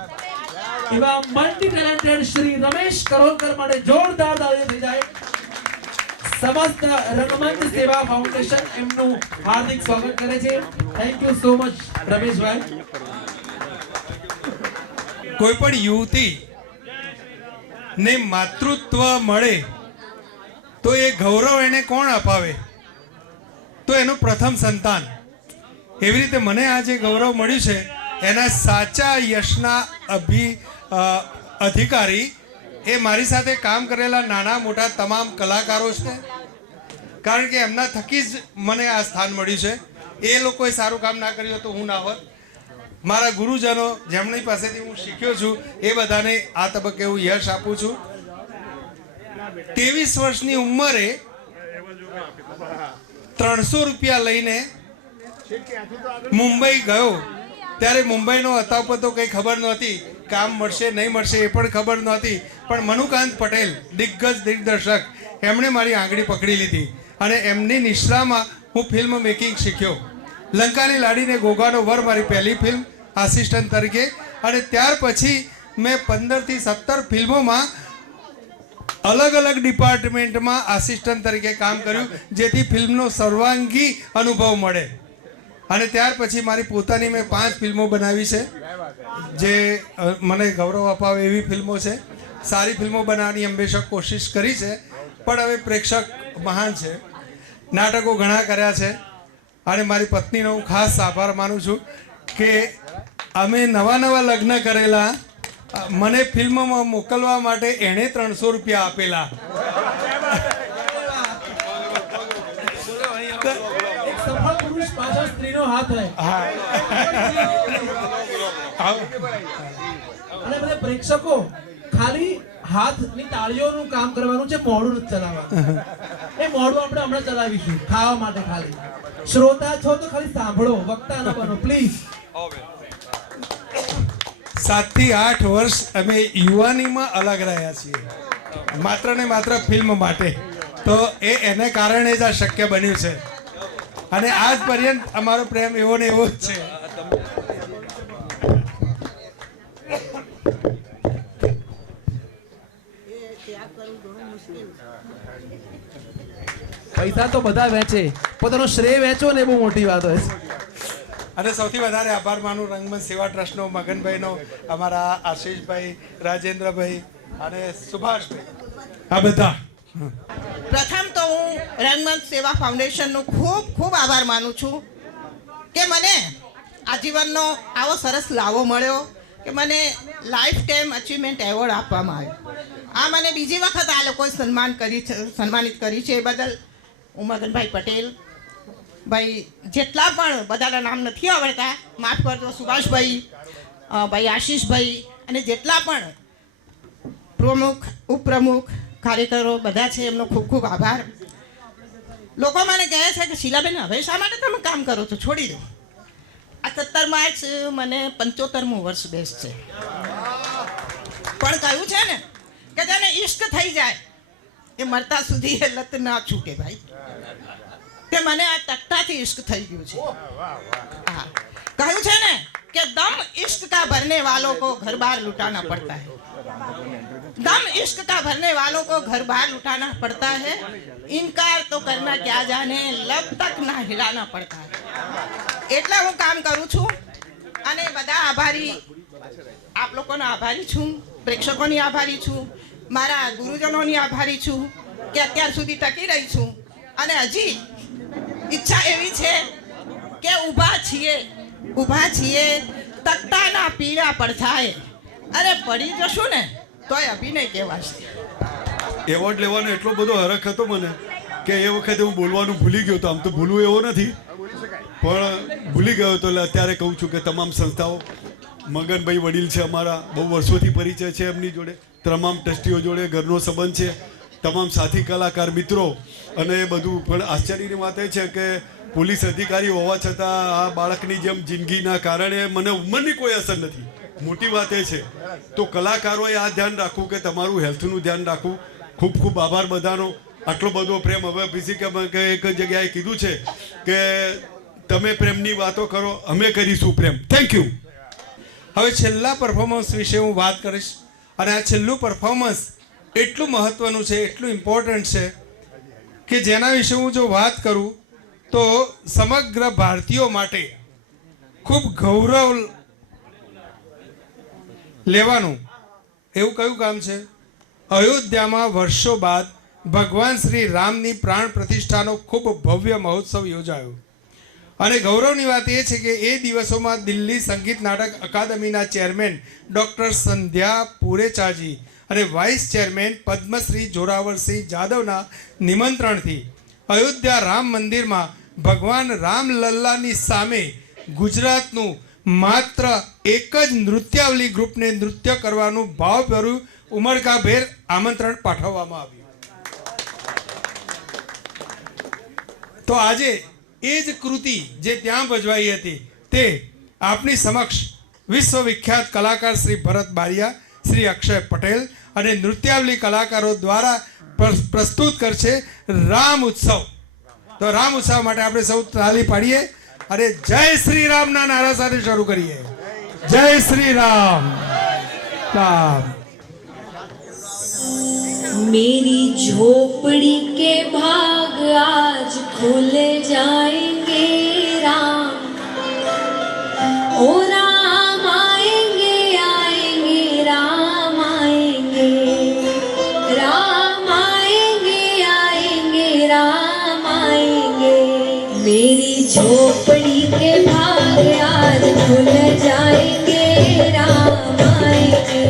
એવા મલ્ટી ટેલેન્ટેડ શ્રી રમેશ કરોલકર માટે જોરદાર તાળીઓ થઈ જાય. સમસ્ત રંગમંચ સેવા ફાઉન્ડેશન એમનું હાર્દિક સ્વાગત કરે છે. Thank you so much Rameshbhai. કોઈ પણ યુવતી ને માતૃત્વ મળે તો એ ગૌરવ એને કોણ અપાવે? તો એનું પ્રથમ સંતાન. એવી રીતે મને આ જે ગૌરવ મળ્યું છે એના સાચા યશના અધિકારી એ મારી સાથે કામ કરેલા નાના મોટા તમામ કલાકારો છે, કારણ કે એમના થકી જ મને આ સ્થાન મળ્યું છે. એ લોકોએ સારું કામ ના કર્યું તો હું ના હોત. મારા ગુરુજનો જેમની પાસેથી હું શીખ્યો છું એ બધાને આ તબક્કે હું યશ આપું છું. 23 વર્ષની ઉંમરે 300 રૂપિયા લઈને મુંબઈ ગયો ત્યારે મુંબઈનો અતાપતો કંઈ ખબર નહોતી, કામ મળશે નહીં મળશે એ પણ ખબર નહોતી. પણ મનુકાંત પટેલ દિગ્ગજ દિગ્દર્શક એમણે મારી આંગળી પકડી લીધી અને એમની નિશ્રામાં હું ફિલ્મ મેકિંગ શીખ્યો. લંકાની લાડીને ગોગાનો વર મારી પહેલી ફિલ્મ આસિસ્ટન્ટ તરીકે, અને ત્યાર પછી મેં 15 થી 17 ફિલ્મોમાં અલગ અલગ ડિપાર્ટમેન્ટમાં આસિસ્ટન્ટ તરીકે કામ કર્યું, જેથી ફિલ્મનો સર્વાંગી અનુભવ મળે. અને ત્યાર પછી મારી પોતાની મેં 5 ફિલ્મો બનાવી છે જે મને ગૌરવ અપાવે એવી ફિલ્મો છે. સારી ફિલ્મો બનાવવાની હંમેશા કોશિશ કરી છે, પણ હવે પ્રેક્ષક મહાન છે. નાટકો ઘણા કર્યા છે અને મારી પત્નીનો હું ખાસ આભાર માનું છું કે અમે નવા લગ્ન કરેલા, મને ફિલ્મમાં મોકલવા માટે એણે 300 રૂપિયા આપેલા. સફળ પુરુષ પાછળ સ્ત્રીનો હાથ રહે. અને બધા પ્રેક્ષકો ખાલી હાથની તાળીઓનું કામ કરવાનું છે, મોઢું નથી ચલાવવાનું. એ મોઢું આપણે હમણાં ચલાવીશું ખાવા માટે. ખાલી શ્રોતા છો તો ખાલી સાંભળો, વક્તા ન બનો પ્લીઝ. 7 થી 8 વર્ષ અમે યુવાનીમાં અલગ રહ્યા છીએ, માત્ર ને માત્ર ફિલ્મ માટે. તો એને કારણે જ આ શક્ય બન્યું છે, અને આજ પર્યંત અમારો પ્રેમ એવો ને એવો જ છે. પૈસા તો બધા વેચે, પોતાનો શ્રેય વેચો ને એ બહુ મોટી વાત હોય છે. અને સૌથી વધારે આભાર માનું રંગમંચ સેવા ટ્રસ્ટનો, મગનભાઈનો, અમારા આશીષભાઈ, રાજેન્દ્રભાઈ અને સુભાષભાઈ, આ બધા. પ્રથમ તો હું રંગમંચ સેવા ફાઉન્ડેશનનો ખૂબ ખૂબ આભાર માનું છું કે મને આજીવનનો આવો સરસ લાવો મળ્યો કે મને લાઈફ ટાઈમ અચીવમેન્ટ એવોર્ડ આપવામાં આવ્યો. આ મને બીજી વખત આ લોકોએ સન્માનિત કરી છે. એ બદલ હું મગનભાઈ પટેલ ભાઈ, જેટલા પણ બધાના નામ નથી આવડતા માફ કરજો, સુભાષભાઈ, ભાઈ આશીષભાઈ અને જેટલા પણ પ્રમુખ ઉપપ્રમુખ કાર્યકરો બધા છે, એમનો ખૂબ ખૂબ આભાર. લોકો મને કહે છે કે શીલાબેન હવે શા માટે તમે કામ કરો છો, છોડી દો. આ 17 માર્ચ મને 75મું વર્ષ બેસશે, પણ કહ્યું છે ને કે જેને ઇશ્ક થઈ જાય એ મરતા સુધી એ લત ના છૂટે ભાઈ. તે મને આ તકતાથી ઇશ્ક થઈ ગયું છે. હા, કહ્યું છે ને કે દમ इश्क का भरने वालों को घर बार लुटाना पड़ता है. दम इश्क का भरने वालों को घर बार लुटाना पड़ता है. इनकार तो करना क्या जाने, लब तक ना हिलाना पड़ता है. એટલે હું કામ કરું છું અને બધા આભારી, આપ લોકોના આભારી છું, પ્રેક્ષકોની આભારી છું, મારા ગુરુજનોની આભારી છું કે અત્યાર સુધી ટકી રહી છું. અને હજી ઈચ્છા એવી છે કે ઊભા છીએ તકતાના પીળા પડછાએ, અરે પડી જશું ને તોય અભિનય કહેવાશે. એવોર્ડ લેવાનો એટલો બધો હરખ હતો મને કે એ વખતે હું બોલવાનું ભૂલી ગયો હતો. આમ તો ભૂલવું એવો નથી, પણ ભૂલી ગયો હતો. એટલે અત્યારે કહું છું કે તમામ સંસ્થાઓ, મગનભાઈ વડીલ છે અમારા, બહુ વર્ષોથી પરિચય છે એમની જોડે, તમામ ટ્રસ્ટીઓ જોડે ઘરનો સંબંધ છે, તમામ સાથી કલાકાર મિત્રો, અને એ બધું. પણ આશ્ચર્યની વાત એ છે કે પોલીસ અધિકારી હોવા છતાં આ બાળકની જેમ જિંદગીના કારણે મને ઉંમરની કોઈ અસર નથી. મોટી વાત એ છે તો કલાકારોએ આ ધ્યાન રાખવું કે તમારું હેલ્થનું ધ્યાન રાખવું. ખૂબ ખૂબ આભાર બધાનો. આટલો બધો પ્રેમ. હવે પીસી કે એક જગ્યાએ કીધું છે કે તમે પ્રેમની વાતો કરો, અમે કરીશું પ્રેમ. Thank you. હવે છેલ્લા પરફોર્મન્સ વિશે હું વાત કરીશ, અને આ છેલ્લું પરફોર્મન્સ એટલું મહત્વનું છે, એટલું ઇમ્પોર્ટન્ટ છે કે જેના વિશે હું જો વાત કરું તો સમગ્ર ભારતીયો માટે ખૂબ ગૌરવ લેવાનું એવું કયું કામ છે? અયોધ્યામાં વર્ષો બાદ ભગવાન શ્રી રામની પ્રાણ પ્રતિષ્ઠાનો ખૂબ ભવ્ય મહોત્સવ યોજાયો. અને ગૌરવની વાત એ છે કે એ દિવસોમાં દિલ્હી સંગીત નાટક અકાદમીના ચેરમેન ડૉક્ટર સંધ્યા પુરેચાજી અને વાઇસ ચેરમેન પદ્મશ્રી જોરાવરસિંહ જાદવના નિમંત્રણથી અયોધ્યા રામ મંદિરમાં ભગવાન રામલલ્લાની સામે ગુજરાતનું માત્ર એક જ નૃત્યાવલી ગ્રુપને નૃત્ય કરવાનું ભાવભર્યું ઉમળકાભેર આમંત્રણ પાઠવવામાં આવ્યું. તો આજે એ જ કૃતિ જે ત્યાં ભજવાઈ હતી તે આપની સમક્ષ વિશ્વવિખ્યાત કલાકાર શ્રી ભરત બારિયા, શ્રી અક્ષય પટેલ અને નૃત્યાવલી કલાકારો દ્વારા પ્રસ્તુત કરશે રામ ઉત્સવ. તો રામ ઉત્સવ માટે આપણે સૌ તાલી પાડીએ અને જય શ્રી રામના નારા સાથે શરૂ કરીએ. જય શ્રી રામ. રામ. मेरी झोपड़ी के भाग आज खुल जाएंगे राम, ओ राम आएंगे आएंगे राम आएंगे, राम आएंगे आएंगे राम आएंगे. मेरी झोपड़ी के भाग आज खुल जाएंगे राम आएंगे.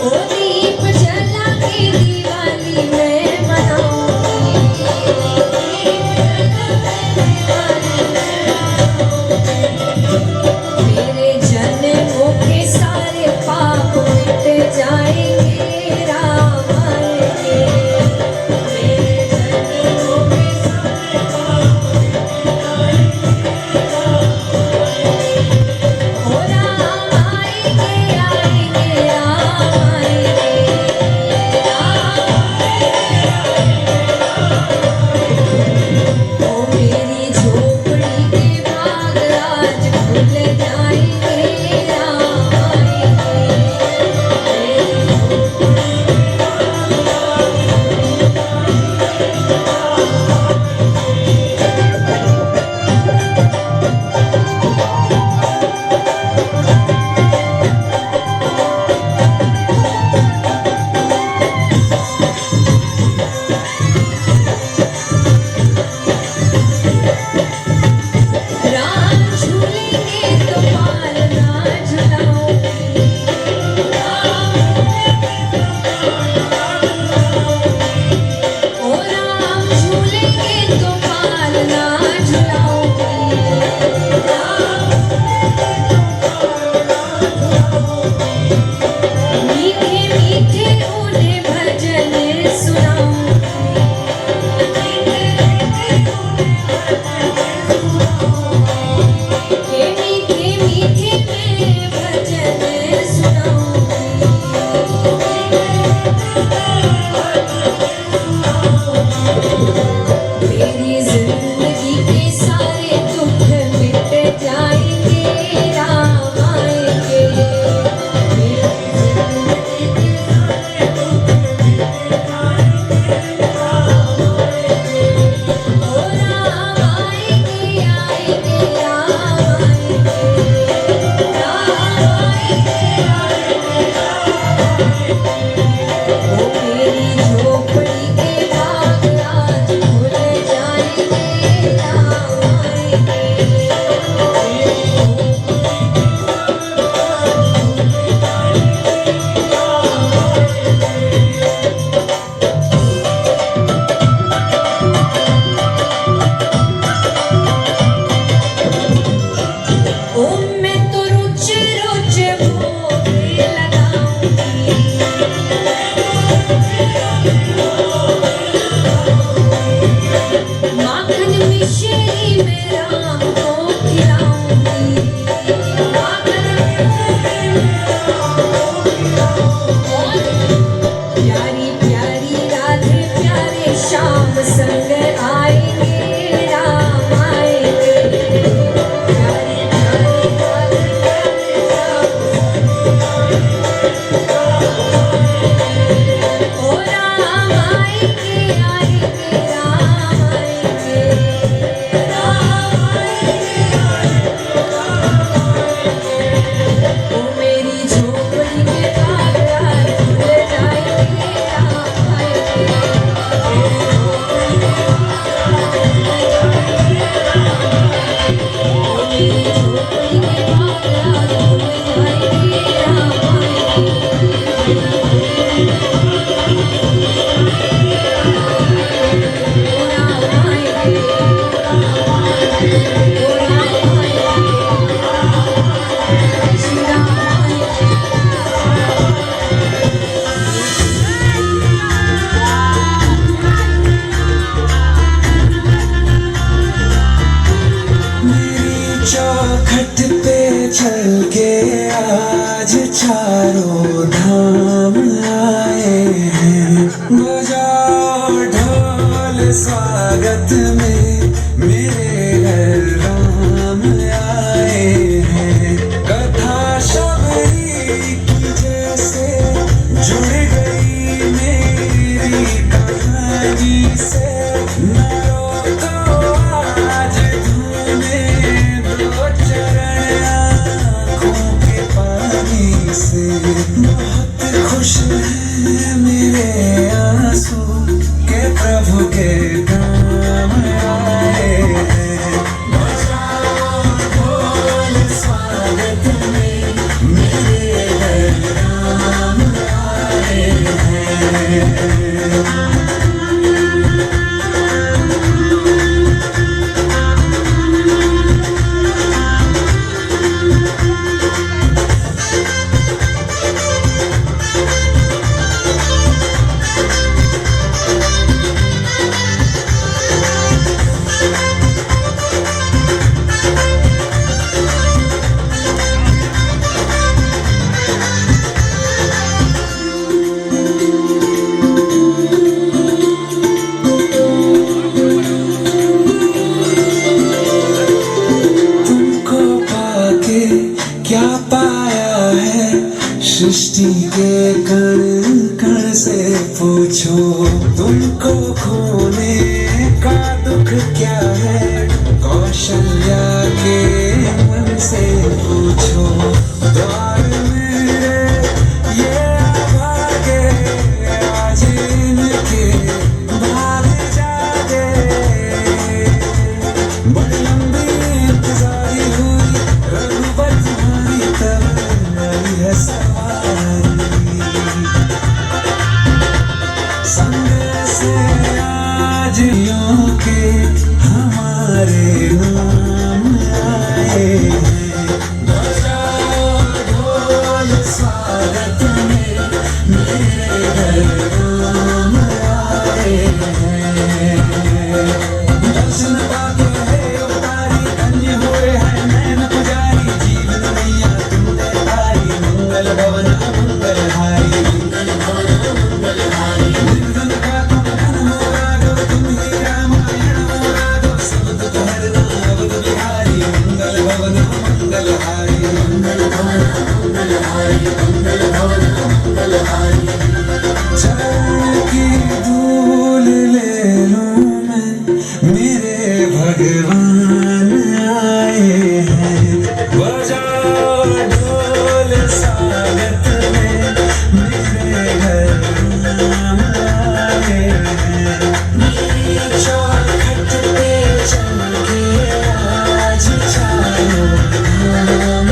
ओ दीप जला के दिवाली मैं मनाऊंगी। मेरे जन्मों के सारे पाप मिट जाएंगे, राम आएंगे। मेरे जन्मों के सारे पाप मिट जाएंगे, ओ राम आएंगे, आएंगे, राम आएंगे, ओ मेरी झोपड़ी के भाग आज खुल जाएंगे, राम आएंगे। राम झूलेंगे तो पालना झुलाऊंगी। ओ राम झूलेंगे तो पालना झुलाऊंगी। मीठे मीठे उन्हें भजन सुनाऊंगी। के मीठे मीठे मैं भजन सुनाऊंगी। मेरी जिंदगी के सारे दुख मिट जाएंगे, राम आएंगे। मेरी जिंदगी के सारे दुख मिट जाएंगे, राम आएंगे। ओ राम आएंगे, आएंगे, राम आएंगे। राम आएंगे, आएंगे, राम आएंगे। ओ मेरी झोपड़ी के भाग आज खुल जाएंगे, राम आएंगे। ओ मैं तो रुच रुच भोग लगाऊंगी। माखन मिश्री में राम को खिलाऊंगी। क्या पाया है सृष्टि के कण कण से पूछो तुमको खोने का दुख क्या है कौशल्या के मन से पूछो द्वार मेरे ये भागे आज इनके भाग जागे बड़ी लंबी इंतजारी हुई रघुवर तुम्हारी तब आई है सवारी संग से आज यूं के हमारे नाम आए हैं बजाओ ढोल स्वागत में मेरे घर नाम आए हैं दर्शन पाके है उतारी धन्य हुए हैं नैन पुजारी जीवन मैया तुमने तारी मंगल भवन मंगल हारी निर्धन का तुम धन हो राघव तुम ही रामायण हो राघव सब दुख हरना अवध बिहारी मंगल भवन मंगल हारी मंगल भवन मंगल हारी मंगल भवन मंगल हारी चरण की धूल ले लूं मैं मेरे भगवान आए हैं बजाओ ढोल स्वागत में मेरे घर नाम आए हैं मेरी चौखट पे चमके आज चारों धाम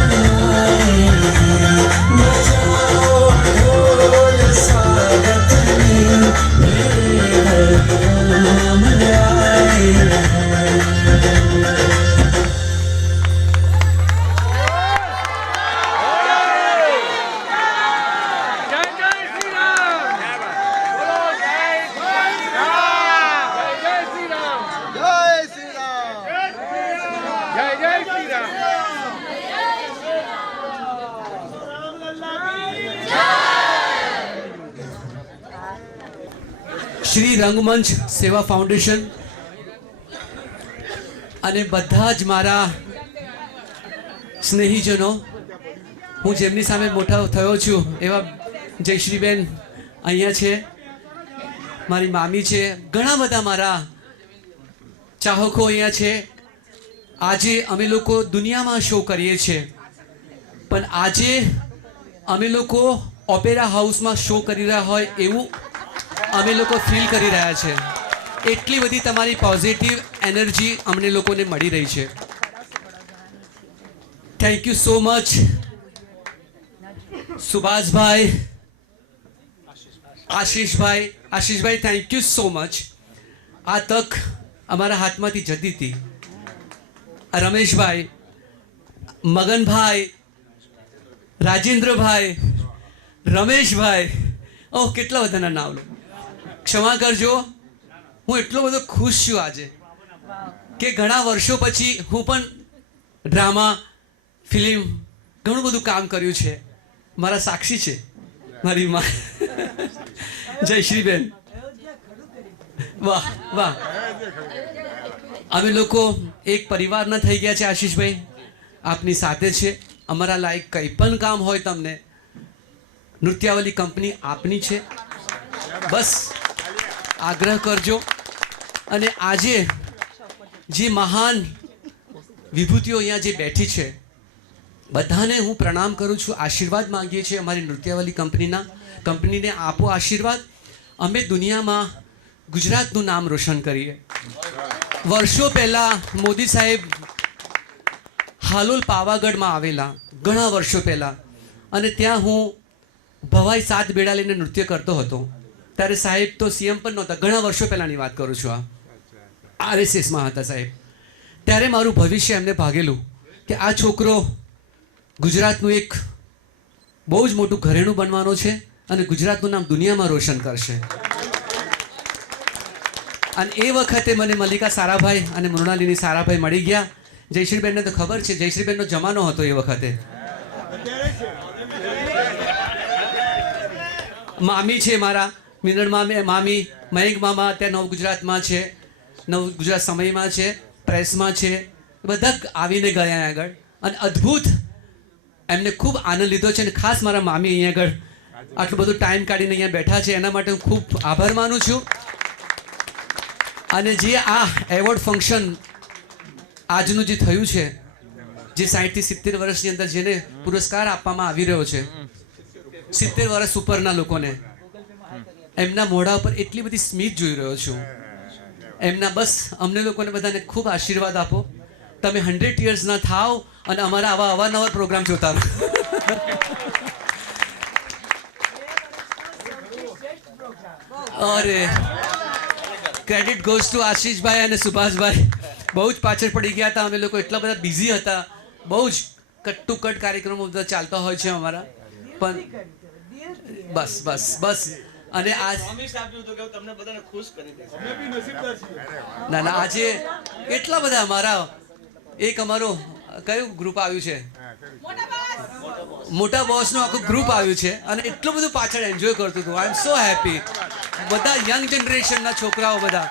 आए हैं बजाओ ढोल स्वागत में मेरे घर नाम आए हैं શ્રી રંગમંચ સેવા ફાઉન્ડેશન અને બધા જ મારા સ્નેહીજનો હું જેમની સામે મોટા થયો છું એવા જયશ્રીબેન અહીંયા છે મારી મામી છે ઘણા બધા મારા ચાહકો અહીંયા છે આજે અમે લોકો દુનિયામાં શો કરીએ છીએ પણ આજે અમે લોકો ઓપેરા હાઉસમાં શો કરી રહ્યા હોય એવું અમે લોકો ફીલ કરી રહ્યા છે એટલી બધી તમારી પોઝિટિવ એનર્જી અમને લોકોને મળી રહી છે થેન્ક યુ સો મચ સુભાષભાઈ આશીષભાઈ થેન્ક યુ સો મચ આ તક અમારા હાથમાંથી જતી હતી રમેશભાઈ મગનભાઈ રાજેન્દ્રભાઈ રમેશભાઈ ઓહ કેટલા બધાના નામ લો ક્ષમા કરજો હું એટલો બધો ખુશ છું આજે કે ઘણા વર્ષો પછી હું પણ ડ્રામા ફિલ્મ ઘણું બધું કામ કર્યું છે મારા સાક્ષી છે મારી માં જયશ્રીબેન વાહ વાહ અમે લોકો એક પરિવારના થઈ ગયા છે આશીષભાઈ આપની સાથે છે અમારા લાયક કંઈ પણ કામ હોય તમને નૃત્યાવલી કંપની આપની છે બસ આગ્રહ કરજો અને આજે જે મહાન વિભૂતિઓ અહીંયા જે બેઠી છે બધાને હું પ્રણામ કરું છું આશીર્વાદ માંગીએ છીએ અમારી નૃત્યાવલી કંપનીને આપો આશીર્વાદ અમે દુનિયામાં ગુજરાતનું નામ રોશન કરીએ વર્ષો પહેલાં મોદી સાહેબ હાલોલ પાવાગઢમાં આવેલા ઘણા વર્ષો પહેલાં અને ત્યાં હું ભવાઈ સાત બેડા લઈને નૃત્ય કરતો હતો ત્યારે સાહેબ તો સીએમ પણ નહોતા ઘણા વર્ષો પહેલાંની વાત કરું છું આ RSSમાં હતા સાહેબ ત્યારે મારું ભવિષ્ય એમને ભાગેલું કે આ છોકરો ગુજરાતનું એક બહુ જ મોટું ઘરેણું બનવાનો છે અને ગુજરાતનું નામ દુનિયામાં રોશન કરશે અને એ વખતે મને મલ્લિકા સારાભાઈ અને મૃણાલિની સારાભાઈ મળી ગયા જયશ્રીબેનને તો ખબર છે જયશ્રીબેનનો જમાનો હતો એ વખતે મામી છે મારા મિનળ મામી મયંક મામા ત્યાં નવ ગુજરાતમાં છે નવ ગુજરાત સમયમાં છે પ્રેસમાં છે બધા આવીને ગયા આગળ અને અદ્ભુત એમને ખૂબ આનંદ લીધો છે અને ખાસ મારા મામી અહીંયા આગળ આટલું બધું ટાઈમ કાઢીને અહીંયા બેઠા છે એના માટે હું ખૂબ આભાર માનું છું. અને જે આ એવોર્ડ ફંક્શન આજનું જે થયું છે, જે 60 થી 70 વર્ષની અંદર જેને પુરસ્કાર આપવામાં આવી રહ્યો છે, 70 વર્ષ ઉપરના લોકોને, એમના મોઢા પર એટલી બધી સ્મિત જોઈ રહ્યો છું. એમના બસ અમને લોકોને બધાને ખૂબ આશીર્વાદ આપો. તમે 100 યર્સના થાવ અને અમારા આવા અવારનવાર પ્રોગ્રામ જોતા રહો. અરે ક્રેડિટ ગોઝ ટુ આશીષભાઈ અને સુભાષભાઈ. બહુ જ પાછળ પડી ગયા હતા અમે લોકો, એટલા બધા બિઝી હતા. બહુ જ કટ ટુ કટ કાર્યક્રમો બધા ચાલતા હોય છે અમારા. પણ બસ બસ બસ. અને આજ ના ના આજે એટલા બધા અમારા એક અમારો કયું ગ્રુપ આવ્યું છે, મોટા બોસનું આખું ગ્રુપ આવ્યું છે અને એટલું બધું પાછળ એન્જોય કરતું હતું. આઈ એમ સો હેપી. બધા યંગ જનરેશનના છોકરાઓ બધા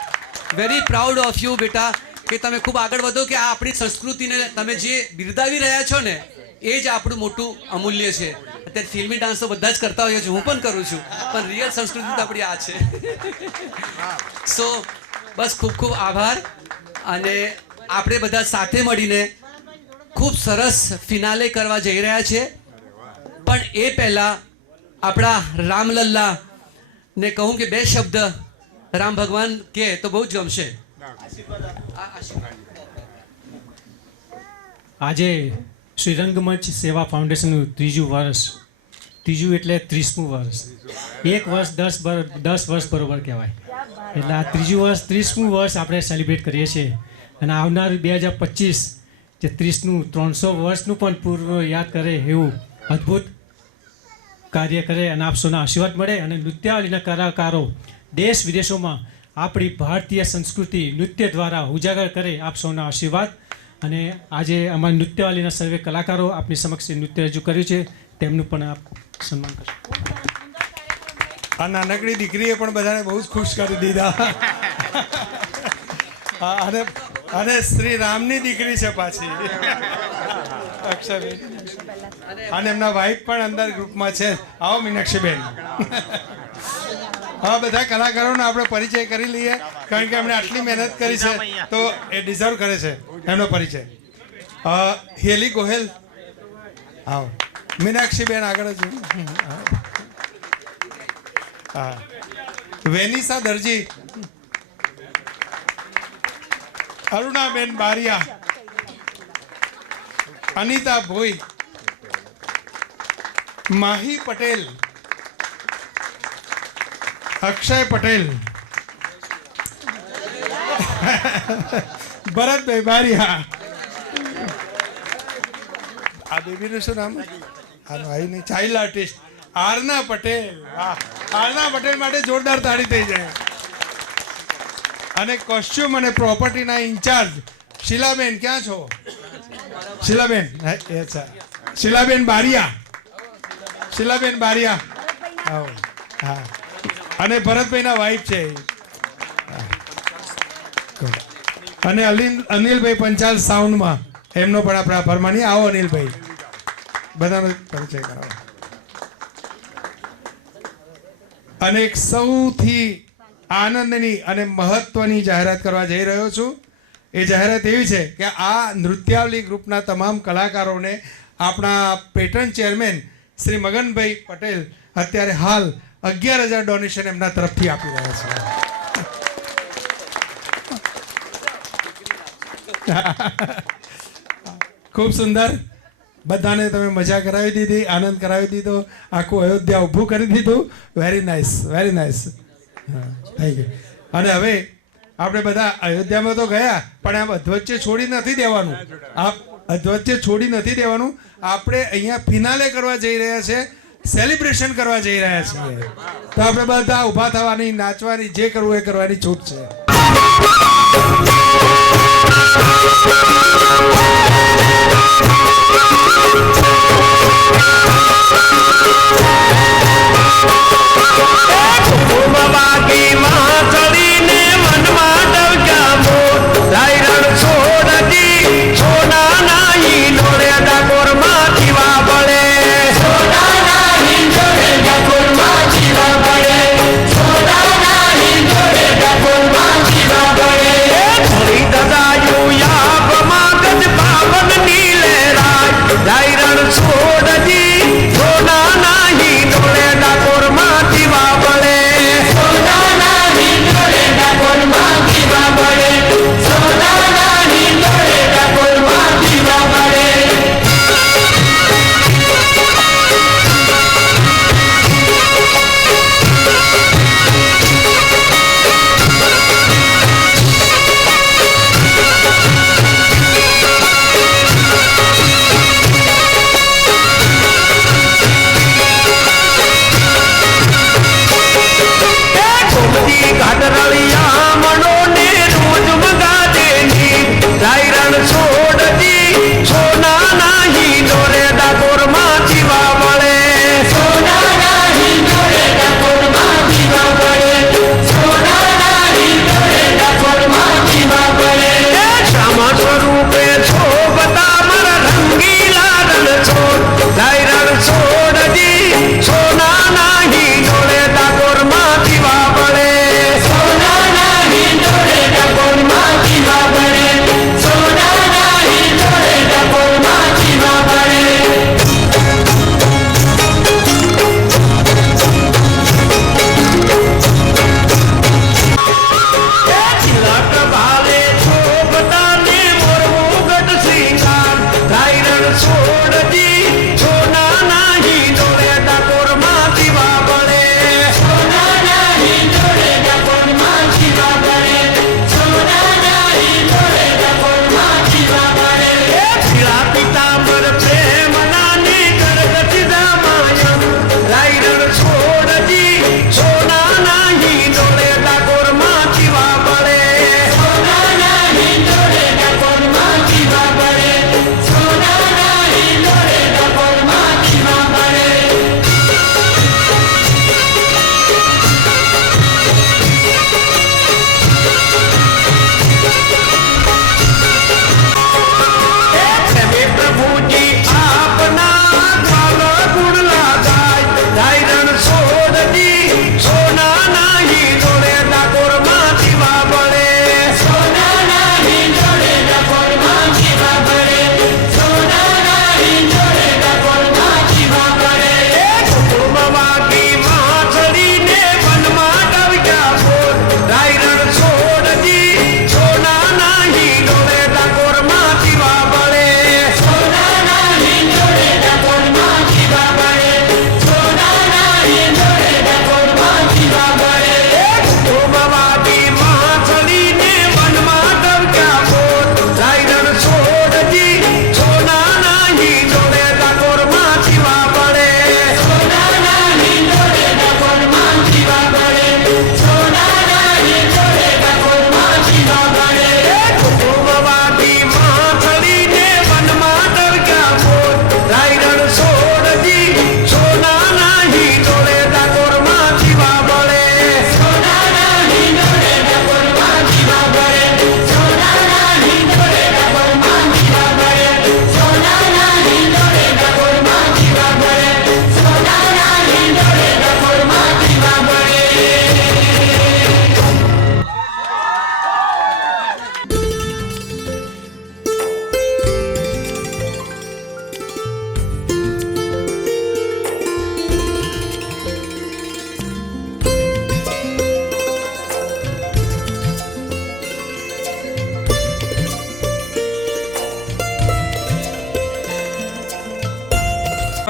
વેરી પ્રાઉડ ઓફ યુ બેટા, કે તમે ખૂબ આગળ વધો, કે આ આપણી સંસ્કૃતિને તમે જે બિરદાવી રહ્યા છો ને એ જ આપણું મોટું અમૂલ્ય છે. અત્યારે ફિલ્મી ડાન્સ તો બધા જ કરતા હોઈએ છીએ, હું પણ કરું છું, પણ રિયલ સંસ્કૃતિ તો આપણી આ છે. સો બસ ખૂબ ખૂબ આભાર. અને આપણે બધા સાથે મળીને ખૂબ સરસ ફિનાલે કરવા જઈ રહ્યા છે. પણ એ પહેલાં આપણા રામલલ્લા ને કહું કે 2 શબ્દ રામ ભગવાન કે તો બહુ જ ગમશે. આજે શ્રી રંગમંચ સેવા ફાઉન્ડેશનનું 3જું વર્ષ, 3જું એટલે 30મું વર્ષ. 1 વર્ષ 10 વર્ષ બરોબર કહેવાય. એટલે આ 3જું વર્ષ 30મું વર્ષ આપણે સેલિબ્રેટ કરીએ છીએ. અને આવનાર 2025 જે 30નું 300 વર્ષનું પણ પૂર્વ યાદ કરે એવું અદ્ભુત કાર્ય કરે અને આપ સૌના આશીર્વાદ મળે. અને નૃત્યાવલીના કલાકારો દેશ વિદેશોમાં આપણી ભારતીય સંસ્કૃતિ નૃત્ય દ્વારા ઉજાગર કરે. આપ સૌના આશીર્વાદ. અને આજે અમારા નૃત્યાવલીના સર્વે કલાકારો આપની સમક્ષ નૃત્ય રજૂ કર્યું છે, તેમનું પણ આપ સન્માન કરશો. આ નાનકડી દીકરીએ પણ બધાને બહુ જ ખુશ કરી દીધા. અને શ્રી રામની દીકરી છે પાછી, અક્ષરબેન. અને એમના વાઇફ પણ અંદર ગ્રુપમાં છે. આવો મીનાક્ષીબેન. હા, બધા કલાકારોનો આપણે પરિચય કરી લઈએ, કારણ કે એમણે આટલી મહેનત કરી છે તો એ ડિઝર્વ કરે છે એમનો પરિચય. હેલી ગોહેલ, આવો. મીનાક્ષીબેન આગળ જ. હા, વેનિસા દરજી, અરુણાબેન બારિયા, અનિતા ભોઈ, માહી પટેલ, અક્ષય પટેલ, ભરતભાઈ બારિયા. આ બેબીનું શું નામ? આનું આવી નહીં. Child artist Aarna Patel. આરના પટેલ માટે જોરદાર તાળી થઈ જાય. અને કોસ્ચ્યુમ અને પ્રોપર્ટીના ઇન્ચાર્જ શીલાબેન. ક્યાં છો શીલાબેન? શીલાબેન બારિયા. શીલાબેન બારિયા, આવો. હા, અને ભરતભાઈના વાઇફ છે. અને અનિલભાઈ પંચાલ સાઉન્ડમાં, એમનો પણ આપણે આભાર માનીએ. આવો અનિલભાઈ, બધાનો પરિચય કરાવો. અને એક સૌથી આનંદની અને મહત્વની જાહેરાત કરવા જઈ રહ્યો છું. એ જાહેરાત એવી છે કે આ નૃત્યાવલી ગ્રુપના તમામ કલાકારોને આપણા પેટર્ન ચેરમેન શ્રી મગનભાઈ પટેલ અત્યારે હાલ 11,000 ડોનેશન એમના તરફથી આપી રહ્યા છે. ખૂબ સુંદર. બધાને તમે મજા કરાવી દીધી, આનંદ કરાવી દીધો, આખું અયોધ્યા ઊભું કરી દીધું. Very nice, very nice. Thank you. અને હવે આપણે બધા અયોધ્યામાં તો ગયા, પણ આમ અધવચ્ચે છોડી નથી દેવાનું. અધવચ્ચે છોડી નથી દેવાનું. આપણે અહીંયા ફિનાલે કરવા જઈ રહ્યા છે, સેલિબ્રેશન કરવા જઈ રહ્યા છીએ. તો આપણે બધા ઊભા થવાની, નાચવાની, જે કરવું એ કરવાની છૂટ છે. છોડ દી સોના નાઈ નોડે ડાકોર માં દીવા બળે છોડજી સોના નાહી ડોળે ડાકોરમાં દીવા બળે સોના નાહી ડોળે ડાકોરમાં દીવા બળે સોના નાહી ડોળે ડાકોરમાં દીવા બળે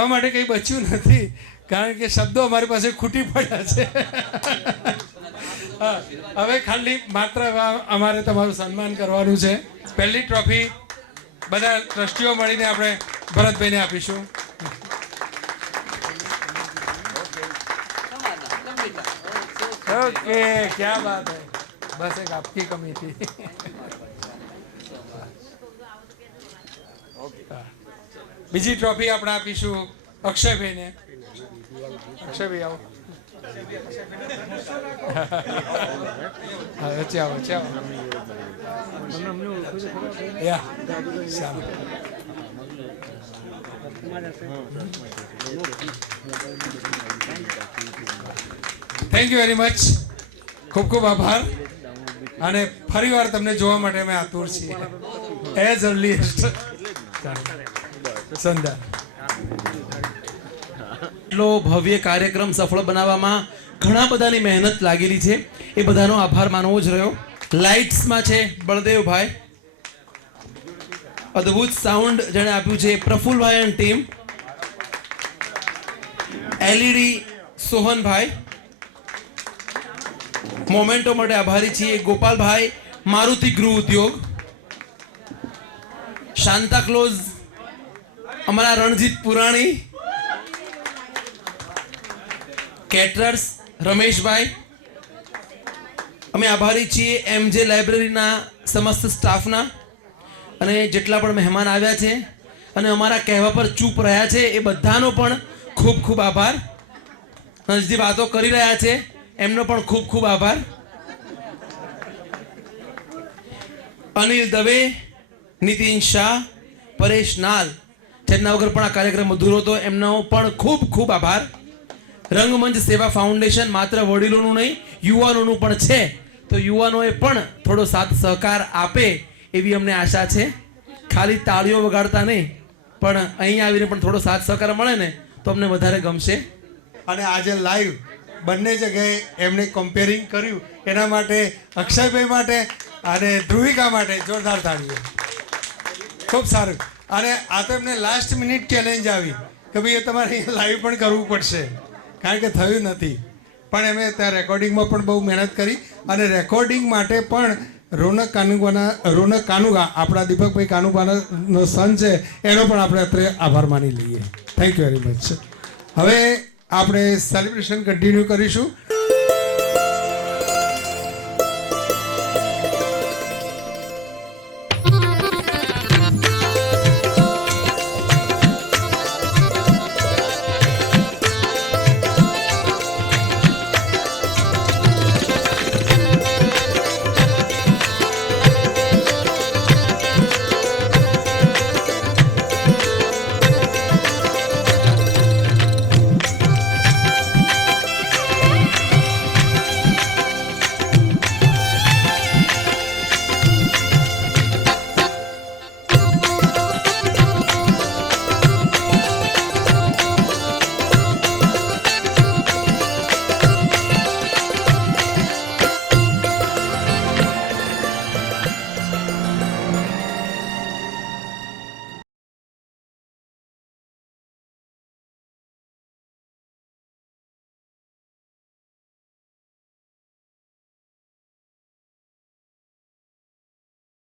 માટે કંઈ બચ્યું નથી કારણ કે શબ્દો અમારી પાસે ખૂટી પડ્યા છે. હવે ખાલી માત્ર અમારે તમારું સન્માન કરવાનું છે. પહેલી ટ્રોફી બધા ટ્રસ્ટીઓ મળીને આપણે ભરતભાઈને આપીશું. ओके क्या बात है बस एक आपकी कमी थी બીજી ટ્રોફી આપણે આપીશું અક્ષયભાઈને. અક્ષયભાઈ આવો. હા વચ્ચે આવો વચ્ચે આવો. યા ચાલો. Thank you very much. ખૂબ ખૂબ આભાર અને ફરીવાર તમને જોવા માટે અમે આતુર છીએ એઝ અર્લીએસ્ટ સંધ્યા. એટલો ભવ્ય કાર્યક્રમ સફળ બનાવવામાં ઘણા બધાની મહેનત લાગેલી છે, એ બધાનો આભાર માનવો જ રહ્યો. લાઇટ્સમાં છે બળદેવભાઈ, અદ્ભુત સાઉન્ડ જેણે આપ્યું છે Prafulbhai and team. LED Sohanbhai, memento માટે આભારી છીએ ગોપાલભાઈ, મારુતિ ગૃહ ઉદ્યોગ. શાંતાક્લોઝ અમારા રણજીત પુરાણી. કેટરર્સ રમેશભાઈ. અમે આભારી છીએ MJ લાઇબ્રેરીના સમસ્ત સ્ટાફના અને જેટલા પણ મહેમાન આવ્યા છે અને અમારા કહેવા પર ચૂપ રહ્યા છે એ બધાનો પણ ખૂબ ખૂબ આભાર. જે વાતો કરી રહ્યા છે એમનો પણ ખૂબ ખૂબ આભાર. અનિલ દવે, નીતિન શાહ, પરેશ નાલ, જેમના વગર પણ આ કાર્યક્રમ અધૂરો હતો, એમનો પણ ખૂબ ખૂબ આભાર. રંગમંચ સેવા ફાઉન્ડેશન માત્ર વડીલોનું નહીં યુવાનોનું પણ છે, તો યુવાનોએ પણ થોડો સાથ સહકાર આપે એવી અમને આશા છે. ખાલી તાળીઓ વગાડતા નહીં પણ અહીં આવીને પણ થોડો સાથ સહકાર મળે ને તો અમને વધારે ગમશે. અને આજે લાઈવ બંને જગ્યાએ એમને કમ્પેરિંગ કર્યું એના માટે અક્ષયભાઈ માટે અને ધ્રુવિકા માટે જોરદાર તાળીઓ. ખૂબ સારું. અને આ તો એમને લાસ્ટ મિનિટ ચેલેન્જ આવી કે ભાઈ એ તમારે લાઈવ પણ કરવું પડશે, કારણ કે થયું નથી. પણ એમે ત્યાં રેકોર્ડિંગમાં પણ બહુ મહેનત કરી અને રેકોર્ડિંગ માટે પણ રોનક કાનુગા આપણા દીપકભાઈ કાનુબાનો સન છે, એનો પણ આપણે અત્યારે આભાર માની લઈએ. Thank you very much. હવે આપણે સેલિબ્રેશન કન્ટિન્યુ કરીશું.